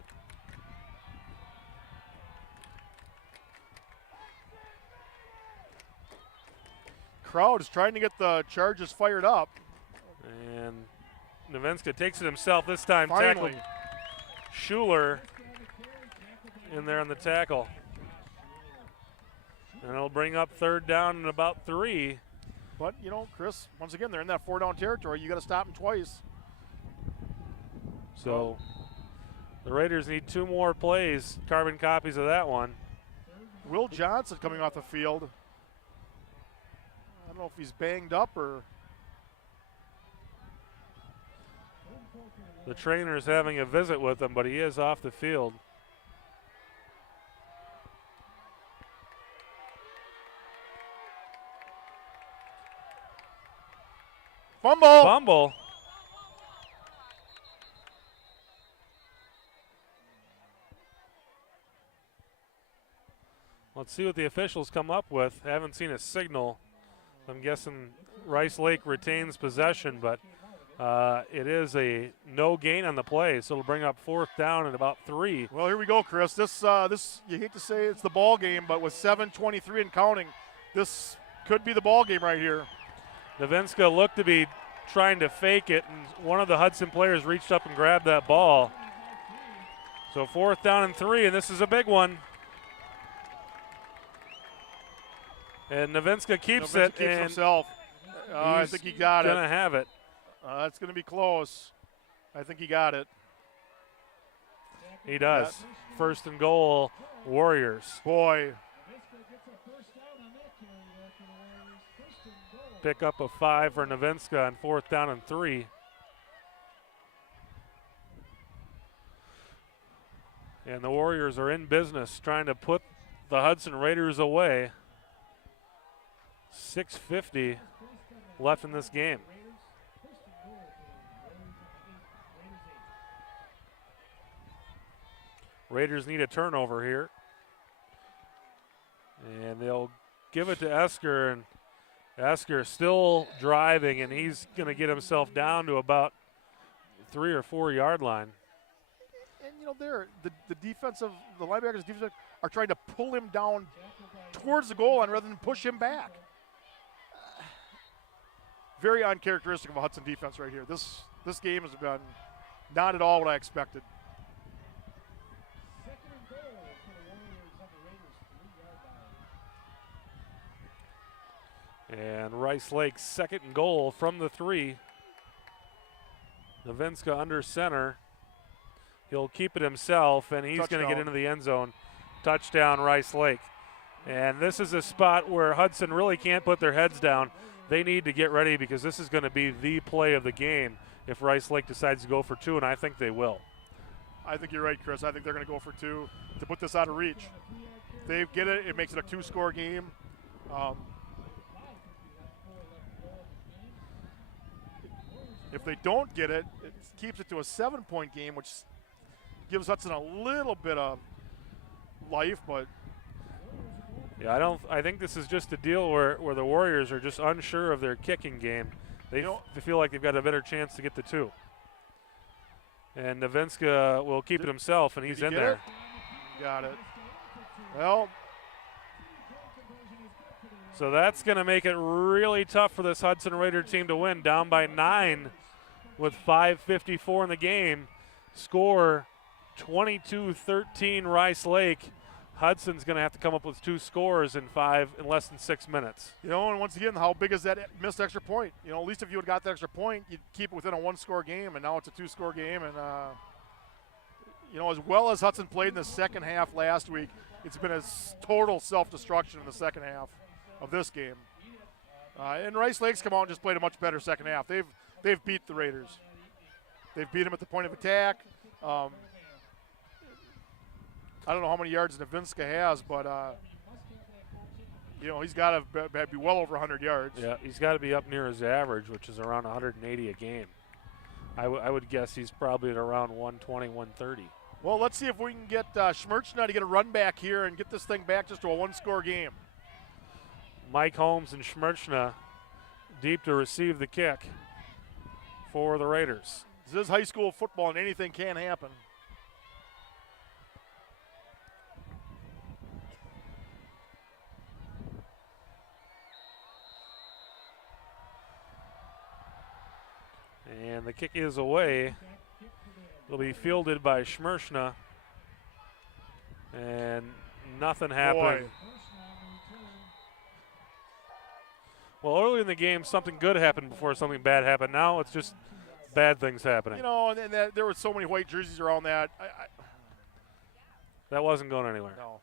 Crowd is trying to get the Chargers fired up. And Novenska takes it himself this time. Finally. Tackled Schuler in there on the tackle. And it'll bring up third down and about 3. But, you know, Chris, once again, they're in that 4-down territory. You got to stop them twice. So the Raiders need 2 more plays, carbon copies of that one. Will Johnson coming off the field. I don't know if he's banged up or. The trainer's having a visit with him, but he is off the field. Fumble. Fumble. Let's see what the officials come up with. Haven't seen a signal. I'm guessing Rice Lake retains possession, but it is a no gain on the play, so it'll bring up 4th down at about 3. Well, here we go, Chris. This you hate to say it's the ball game, but with 7:23 and counting, this could be the ball game right here. Novenska looked to be trying to fake it, and one of the Hudson players reached up and grabbed that ball. So 4th down and 3, and this is a big one. And Novenska keeps it, Keeps and himself. I think he got gonna it. have it. That's going to be close. I think he got it. He does. 1st and goal, Warriors. Boy, Pick up a 5 for Novenska on 4th down and 3. And the Warriors are in business trying to put the Hudson Raiders away. 6:50 left in this game. Raiders need a turnover here. And they'll give it to Esker, and Esker still driving, and he's going to get himself down to about 3 or 4 yard line. and you know the linebackers defense are trying to pull him down towards the goal line rather than push him back. Very uncharacteristic of a Hudson defense right here. This game has been not at all what I expected. And Rice Lake's 2nd and goal from the 3. Novenska under center. He'll keep it himself, and he's going to get into the end zone. Touchdown, Rice Lake. And this is a spot where Hudson really can't put their heads down. They need to get ready because this is going to be the play of the game if Rice Lake decides to go for 2, and I think they will. I think you're right, Chris. I think they're going to go for 2 to put this out of reach. If they get it, it makes it a 2-score game. If they don't get it, it keeps it to a 7-point game, which gives Hudson a little bit of life, but yeah, I think this is just a deal where the Warriors are just unsure of their kicking game. They feel like they've got a better chance to get the 2. And Novenska will keep it himself, and he's in there. Got it. Well, so that's going to make it really tough for this Hudson Raider team to win. Down by 9 with 5:54 in the game. Score 22-13 Rice Lake. Hudson's going to have to come up with 2 scores in less than 6 minutes. you know, and once again, how big is that missed extra point? You know, at least if you had got that extra point, you'd keep it within a 1-score game, and now it's a 2-score game. And, you know, as well as Hudson played in the second half last week, it's been a total self-destruction in the second half of this game. And Rice Lake's come out and just played a much better second half. They've beat the Raiders. They've beat them at the point of attack. I don't know how many yards Novenska has, but you know, he's got to be well over 100 yards. Yeah, he's got to be up near his average, which is around 180 a game. I would guess he's probably at around 120, 130. Well, let's see if we can get Schmerchna to get a run back here and get this thing back just to a 1-score game. Mike Holmes and Schmerchna deep to receive the kick for the Raiders. This is high school football, and anything can happen. And the kick is away. It'll be fielded by Schmershna. And nothing happened. Boy. Well, early in the game, something good happened before something bad happened. Now it's just bad things happening. You know, and there were so many white jerseys around that. That wasn't going anywhere. No.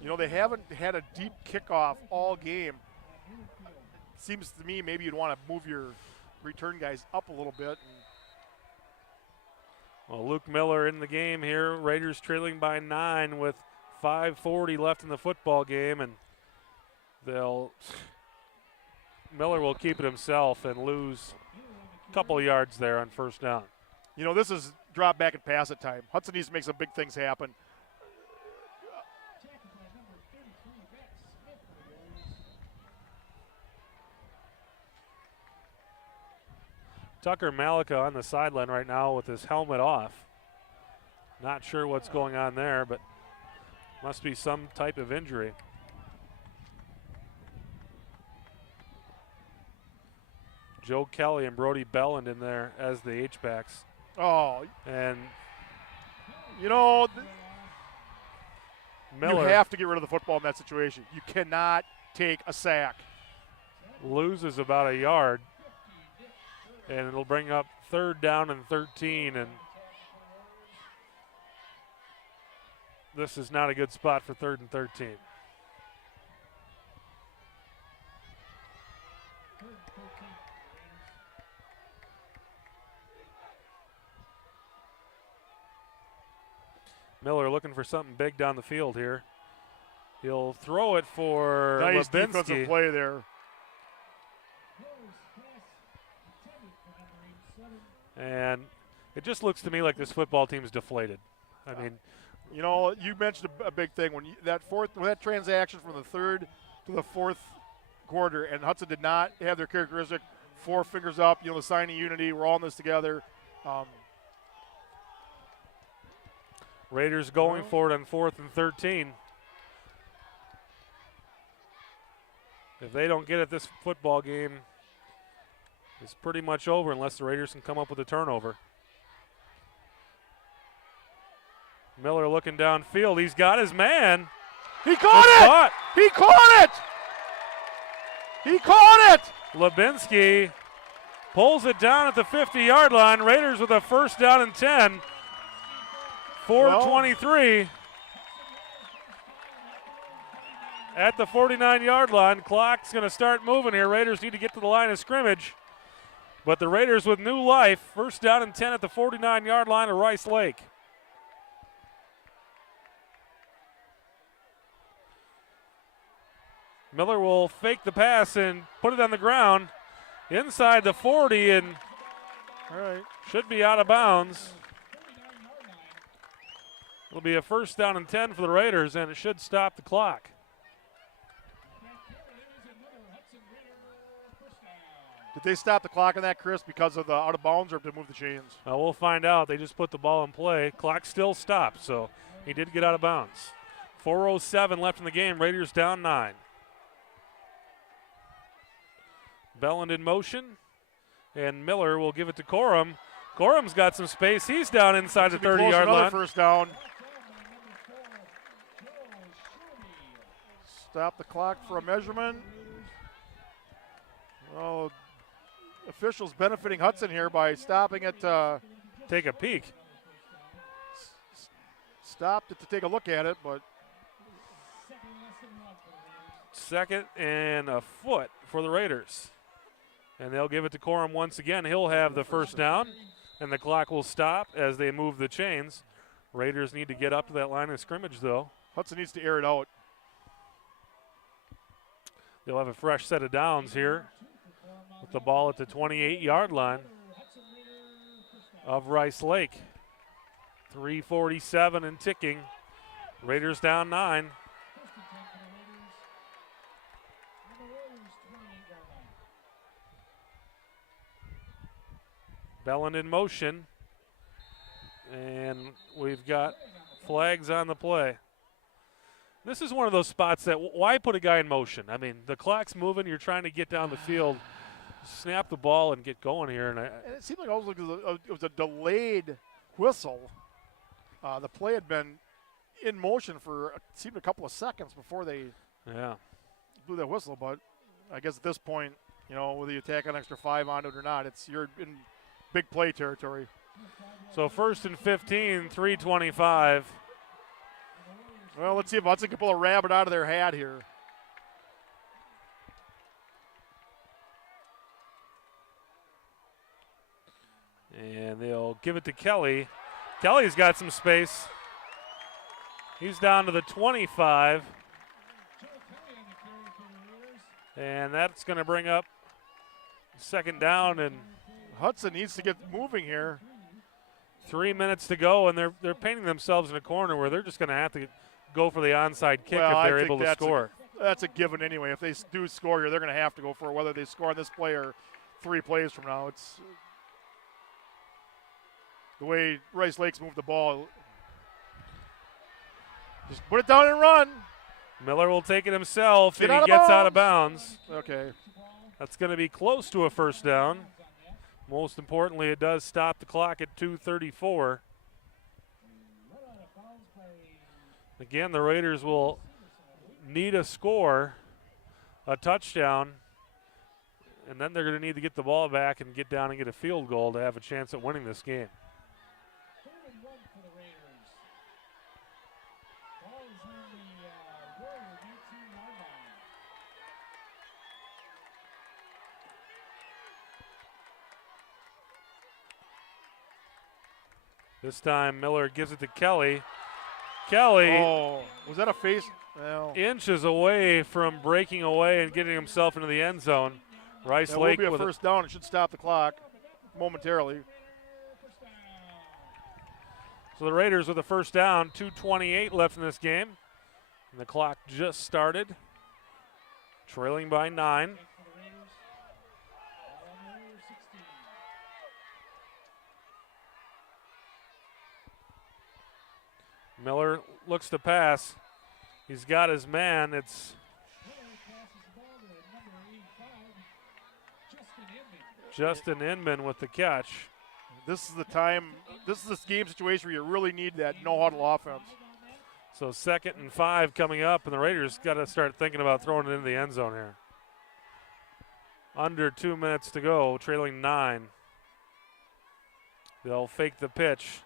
You know, they haven't had a deep kickoff all game. Seems to me maybe you'd want to move your return guys up a little bit. Well, Luke Miller in the game here. Raiders trailing by 9 with 5:40 left in the football game, and Miller will keep it himself and lose a couple yards there on first down. You know, this is drop back and pass at time. Hudson needs to make some big things happen. Tucker Malika on the sideline right now with his helmet off. Not sure what's going on there, but must be some type of injury. Joe Kelly and Brody Belland in there as the H-backs. Oh, And you know, Miller you have to get rid of the football in that situation. You cannot take a sack. loses about a yard, and it'll bring up 3rd down and 13, and this is not a good spot for 3rd and 13. Miller looking for something big down the field here. He'll throw it for Nice Lebinsky. defensive play there. And it just looks to me like this football team is deflated. I mean, You know, you mentioned a big thing when that transaction from the 3rd to the 4th quarter, and Hudson did not have their characteristic 4 fingers up. You know, the sign of unity. We're all in this together. Raiders going for it on 4th and 13. If they don't get it, this football game is pretty much over unless the Raiders can come up with a turnover. Miller looking downfield. He's got his man. He caught it! Caught. He caught it! He caught it! Lebinsky pulls it down at the 50-yard line. Raiders with a 1st down and 10. 4:23 at the 49-yard line. Clock's going to start moving here. Raiders need to get to the line of scrimmage. But the Raiders with new life. 1st down and 10 at the 49-yard line of Rice Lake. Miller will fake the pass and put it on the ground inside the 40 and All right. should be out of bounds. It'll be a 1st down and 10 for the Raiders, and it should stop the clock. Did they stop the clock on that, Chris, because of the out of bounds, or did they move the chains? We'll find out. They just put the ball in play. Clock still stopped, so he did get out of bounds. 4:07 left in the game. Raiders down 9. Belland in motion, and Miller will give it to Corum. Corum's got some space. He's down inside the 30-yard line. 1st down. Stop the clock for a measurement. Oh, officials benefiting Hudson here by stopping it. Take a peek. Stopped it to take a look at it, but 2nd and a foot for the Raiders. And they'll give it to Corum once again. He'll have the 1st down, and the clock will stop as they move the chains. Raiders need to get up to that line of scrimmage, though. Hudson needs to air it out. They'll have a fresh set of downs here with the ball at the 28-yard line of Rice Lake. 3:47 and ticking. Raiders down 9. Belland in motion. And we've got flags on the play. This is one of those spots that why put a guy in motion? I mean, the clock's moving. You're trying to get down the field, snap the ball, and get going here. And it seemed like it was a delayed whistle. The play had been in motion for it seemed a couple of seconds before they blew that whistle. But I guess at this point, you know, whether you tack an extra 5 on it or not, you're in big play territory. So 1st and 15, 3:25. Well, let's see if Hudson can pull a rabbit out of their hat here. And they'll give it to Kelly. Kelly's got some space. He's down to the 25. And that's going to bring up 2nd down, and Hudson needs to get moving here. 3 minutes to go, and they're painting themselves in a corner where they're just going to have to go for the onside kick if they're able to score. That's a given anyway. If they do score here, they're going to have to go for it, whether they score on this play or 3 plays from now. It's the way Rice Lakes moved the ball. Just put it down and run. Miller will take it himself, and Get he gets out of bounds. Okay. That's going to be close to a 1st down. Most importantly, it does stop the clock at 2:34. Again, the Raiders will need a score, a touchdown, and then they're going to need to get the ball back and get down and get a field goal to have a chance at winning this game. This time Miller gives it to Kelly. Kelly, was that a face? Well, inches away from breaking away and getting himself into the end zone. Rice Lake will be with a 1st down. It should stop the clock momentarily. So the Raiders with a 1st down, 2:28 left in this game. And the clock just started, trailing by 9. Miller looks to pass. He's got his man. It's Justin Inman with the catch. This is the time. This is this game situation where you really need that no-huddle offense. So 2nd and 5 coming up, and the Raiders got to start thinking about throwing it into the end zone here. Under 2 minutes to go, trailing 9. They'll fake the pitch.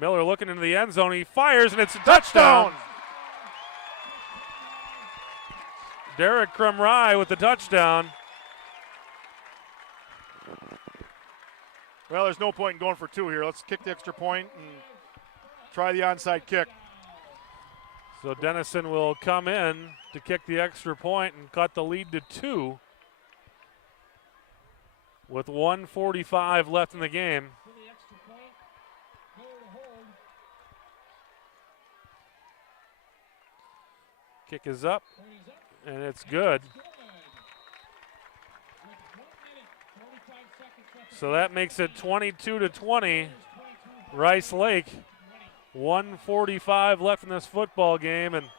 Miller looking into the end zone. He fires, and it's a touchdown. Derek Krumrye with the touchdown. Well, there's no point in going for 2 here. Let's kick the extra point and try the onside kick. So Dennison will come in to kick the extra point and cut the lead to 2 with 1:45 left in the game. Kick is up, and it's good. So that makes it 22-20. Rice Lake, 1:45 left in this football game, and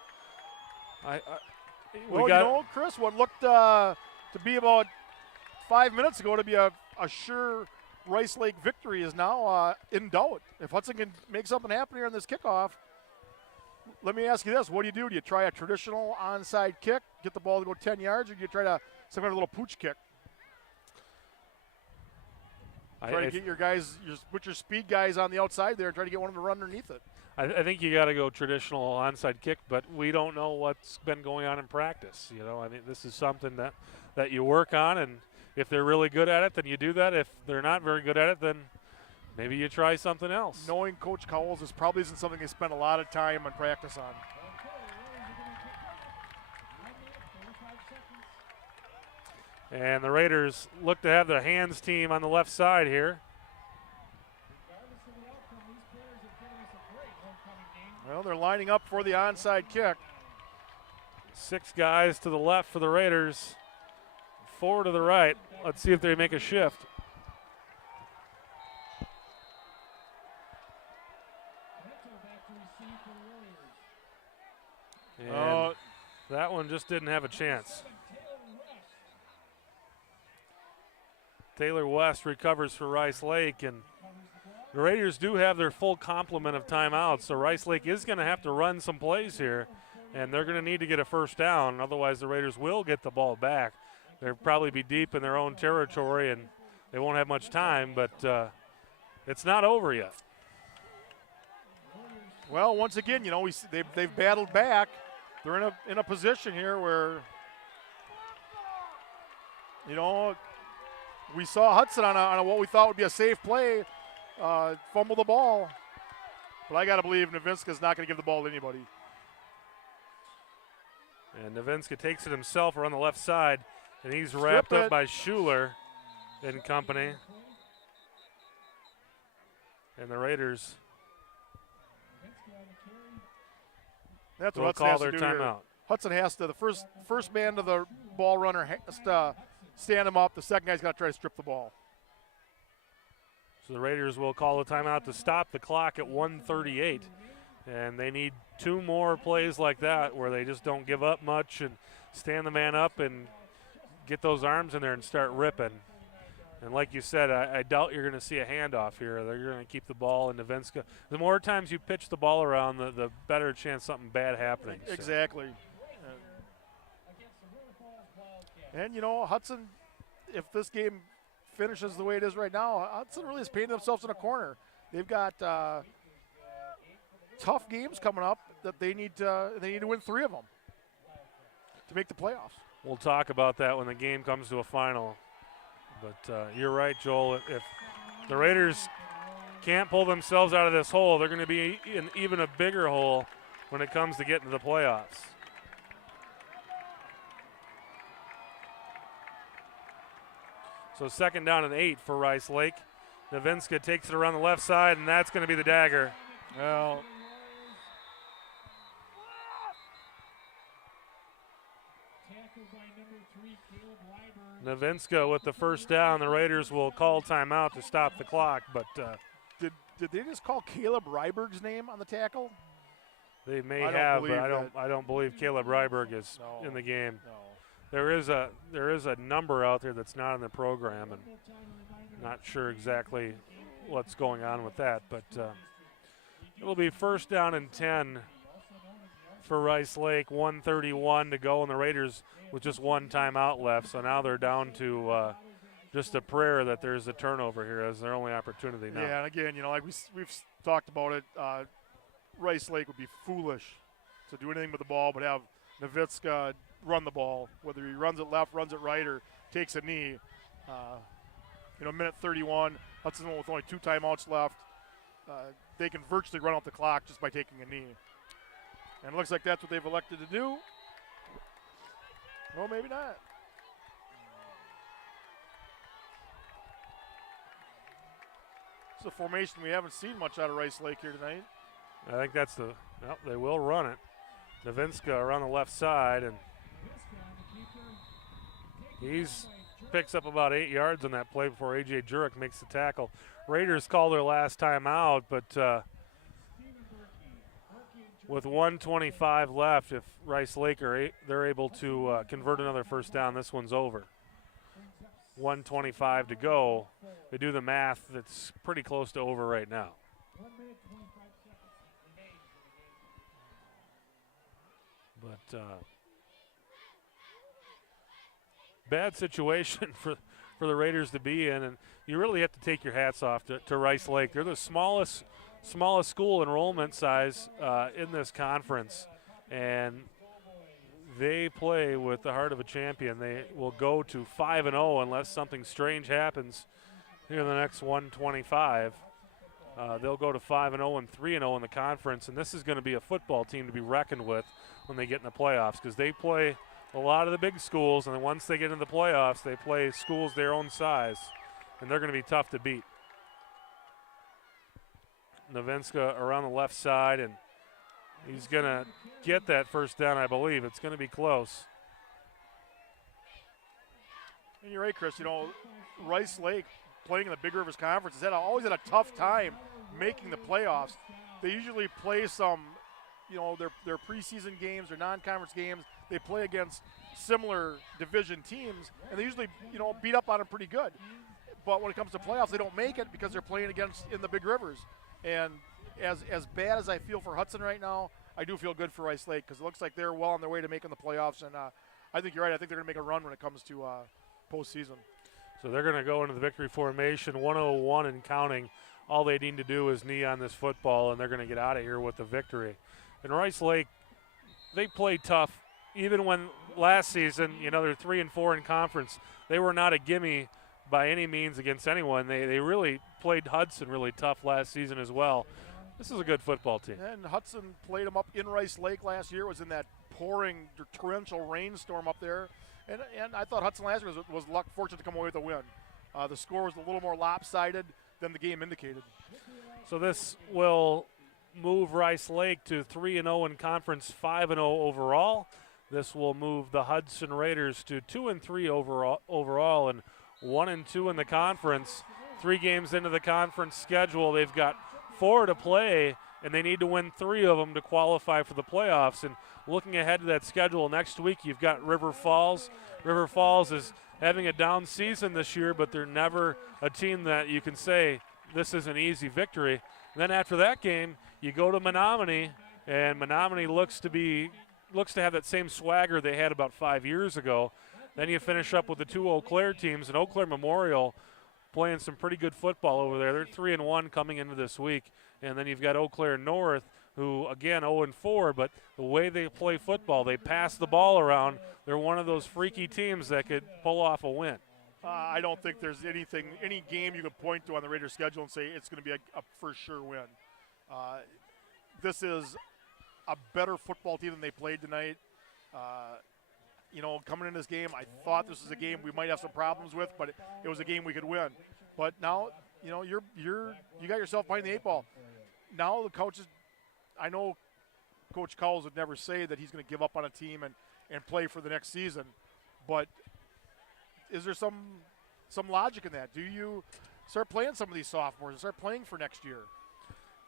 Chris, what looked to be about 5 minutes ago to be a sure Rice Lake victory is now in doubt. If Hudson can make something happen here in this kickoff, let me ask you this: what do? Do you try a traditional onside kick, get the ball to go 10 yards, or do you try some kind of little pooch kick? Try to get your guys, put your speed guys on the outside there and try to get one of them to run underneath it. I think you got to go traditional onside kick, but we don't know what's been going on in practice. You know, I mean, this is something that you work on, and if they're really good at it, then you do that. If they're not very good at it, then maybe you try something else. Knowing Coach Cowles, this probably isn't something they spend a lot of time and practice on. And the Raiders look to have their hands team on the left side here. Well, they're lining up for the onside kick. 6 guys to the left for the Raiders, 4 to the right. Let's see if they make a shift. And that one just didn't have a chance. Taylor West recovers for Rice Lake, and the Raiders do have their full complement of timeouts, so Rice Lake is going to have to run some plays here, and they're going to need to get a first down. Otherwise, the Raiders will get the ball back. They'll probably be deep in their own territory, and they won't have much time, but it's not over yet. Well, once again, they've battled back. They're in a position here where, we saw Hudson on a what we thought would be a safe play, fumble the ball. But I got to believe Novinska's not going to give the ball to anybody. And Novinska takes it himself around the left side, and he's wrapped up by Schuler and company. And the Raiders will call their timeout. Hudson has to, the first man to the ball runner has to stand him up. The second guy's got to try to strip the ball. So the Raiders will call a timeout to stop the clock at 1:38. And they need 2 more plays like that where they just don't give up much and stand the man up and get those arms in there and start ripping. And like you said, I doubt you're going to see a handoff here. They're going to keep the ball in Novinska. The more times you pitch the ball around, the better chance something bad happening. So. Exactly. And, Hudson, if this game finishes the way it is right now, Hudson really has painted themselves in a corner. They've got tough games coming up that they need to win 3 of them to make the playoffs. We'll talk about that when the game comes to a final. But you're right, Joel. If the Raiders can't pull themselves out of this hole, they're going to be in even a bigger hole when it comes to getting to the playoffs. So 2nd down and 8 for Rice Lake. Novinska takes it around the left side, and that's going to be the dagger. Well, Novinska with the first down. The Raiders will call timeout to stop the clock, but did they just call Caleb Ryberg's name on the tackle? They may have, but I don't believe Caleb Ryberg is in the game. No. There is a number out there that's not in the program, and not sure exactly what's going on with that, but it'll be 1st down and 10 for Rice Lake. 1:31 to go, and the Raiders with just 1 timeout left. So now they're down to just a prayer that there's a turnover here as their only opportunity now. Yeah, and again, like we've talked about it, Rice Lake would be foolish to do anything with the ball but have Novinska run the ball, whether he runs it left, runs it right, or takes a knee. Minute 31, Hudson with only 2 timeouts left. They can virtually run out the clock just by taking a knee. And it looks like that's what they've elected to do. Well, maybe not. It's a formation we haven't seen much out of Rice Lake here tonight. I think that's they will run it. Novinska around the left side, and he's picks up about 8 yards on that play before A.J. Jurek makes the tackle. Raiders call their last time out, but with 1:25 left, if Rice Lake they're able to convert another first down, this one's over. 1:25 to go. They do the math, that's pretty close to over right now. But bad situation for the Raiders to be in, and you really have to take your hats off to Rice Lake. They're the smallest school enrollment size in this conference, and they play with the heart of a champion. They will go to 5-0 unless something strange happens here in the next 125. They'll go to 5-0 and 3-0 in the conference, and this is going to be a football team to be reckoned with when they get in the playoffs, because they play a lot of the big schools, and then once they get into the playoffs, they play schools their own size, and they're going to be tough to beat. Novinska around the left side, and he's going to get that first down, I believe. It's going to be close. And you're right, Chris. Rice Lake playing in the Big Rivers Conference has always had a tough time making the playoffs. they usually play some, their preseason games or non-conference games. They play against similar division teams, and they usually, beat up on them pretty good. But when it comes to playoffs, they don't make it because they're playing against in the big rivers. And as bad as I feel for Hudson right now, I do feel good for Rice Lake because it looks like they're well on their way to making the playoffs. And I think you're right. I think they're going to make a run when it comes to postseason. So they're going to go into the victory formation, 101 and counting. All they need to do is knee on this football, and they're going to get out of here with the victory. And Rice Lake, they play tough. Even when last season, they're 3-4 in conference, they were not a gimme by any means against anyone. They really played Hudson really tough last season as well. This is a good football team. And Hudson played them up in Rice Lake last year. It was in that pouring torrential rainstorm up there. And I thought Hudson last year was fortunate to come away with a win. The score was a little more lopsided than the game indicated. So this will move Rice Lake to 3-0 in conference, 5-0 overall. This will move the Hudson Raiders to 2-3 overall and 1-2 in the conference. 3 games into the conference schedule, they've got 4 to play, and they need to win 3 of them to qualify for the playoffs. And looking ahead to that schedule, next week you've got River Falls. River Falls is having a down season this year, but they're never a team that you can say this is an easy victory. And then after that game, you go to Menominee, and Menominee looks to have that same swagger they had about 5 years ago. Then you finish up with the 2 Eau Claire teams, and Eau Claire Memorial playing some pretty good football over there. They're 3-1 coming into this week. And then you've got Eau Claire North, who, again, 0-4, but the way they play football, they pass the ball around. They're one of those freaky teams that could pull off a win. I don't think there's any game you could point to on the Raiders' schedule and say it's going to be a for sure win. This is a better football team than they played tonight. Coming in this game, I thought this was a game we might have some problems with, but it was a game we could win. But now, you got yourself behind the 8 ball. Now the coaches, I know Coach Cowles would never say that he's going to give up on a team and play for the next season, but is there some logic in that? Do you start playing some of these sophomores and start playing for next year?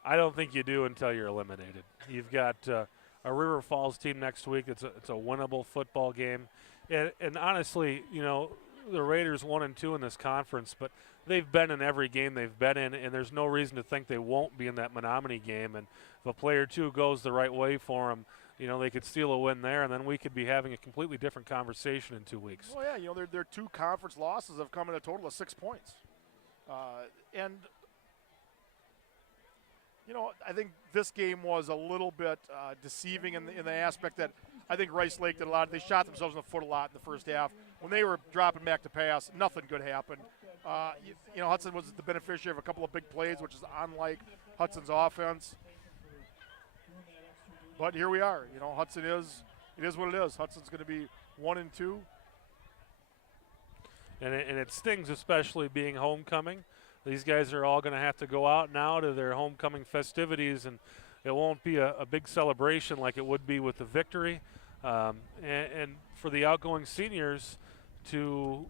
I don't think you do until you're eliminated. You've got a River Falls team next week. It's a winnable football game. And honestly, the Raiders 1-2 in this conference, but they've been in every game they've been in, and there's no reason to think they won't be in that Menominee game. And if a play or two goes the right way for them, they could steal a win there, and then we could be having a completely different conversation in 2 weeks. Well, yeah, their 2 conference losses have come in a total of 6 points. I think this game was a little bit deceiving in the aspect that I think Rice Lake did a lot. They shot themselves in the foot a lot in the first half. When they were dropping back to pass, nothing good happened. Hudson was the beneficiary of a couple of big plays, which is unlike Hudson's offense. But here we are. Hudson it is what it is. Hudson's going to be 1-2. And it stings, especially being homecoming. These guys are all going to have to go out now to their homecoming festivities, and it won't be a big celebration like it would be with the victory. And for the outgoing seniors to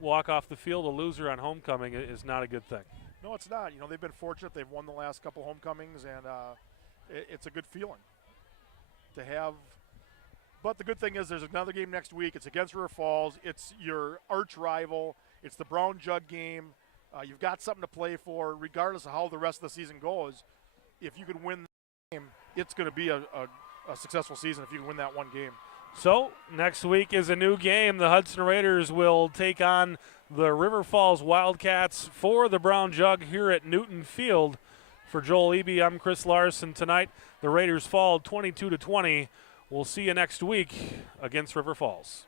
walk off the field a loser on homecoming is not a good thing. No, it's not. They've been fortunate. They've won the last couple homecomings, and it's a good feeling to have. But the good thing is there's another game next week. It's against River Falls. It's your arch rival. It's the Brown Jug game. You've got something to play for, regardless of how the rest of the season goes. If you can win the game, it's going to be a successful season if you can win that one game. So next week is a new game. The Hudson Raiders will take on the River Falls Wildcats for the Brown Jug here at Newton Field. For Joel Eby, I'm Chris Larson. Tonight, the Raiders fall 22-20. We'll see you next week against River Falls.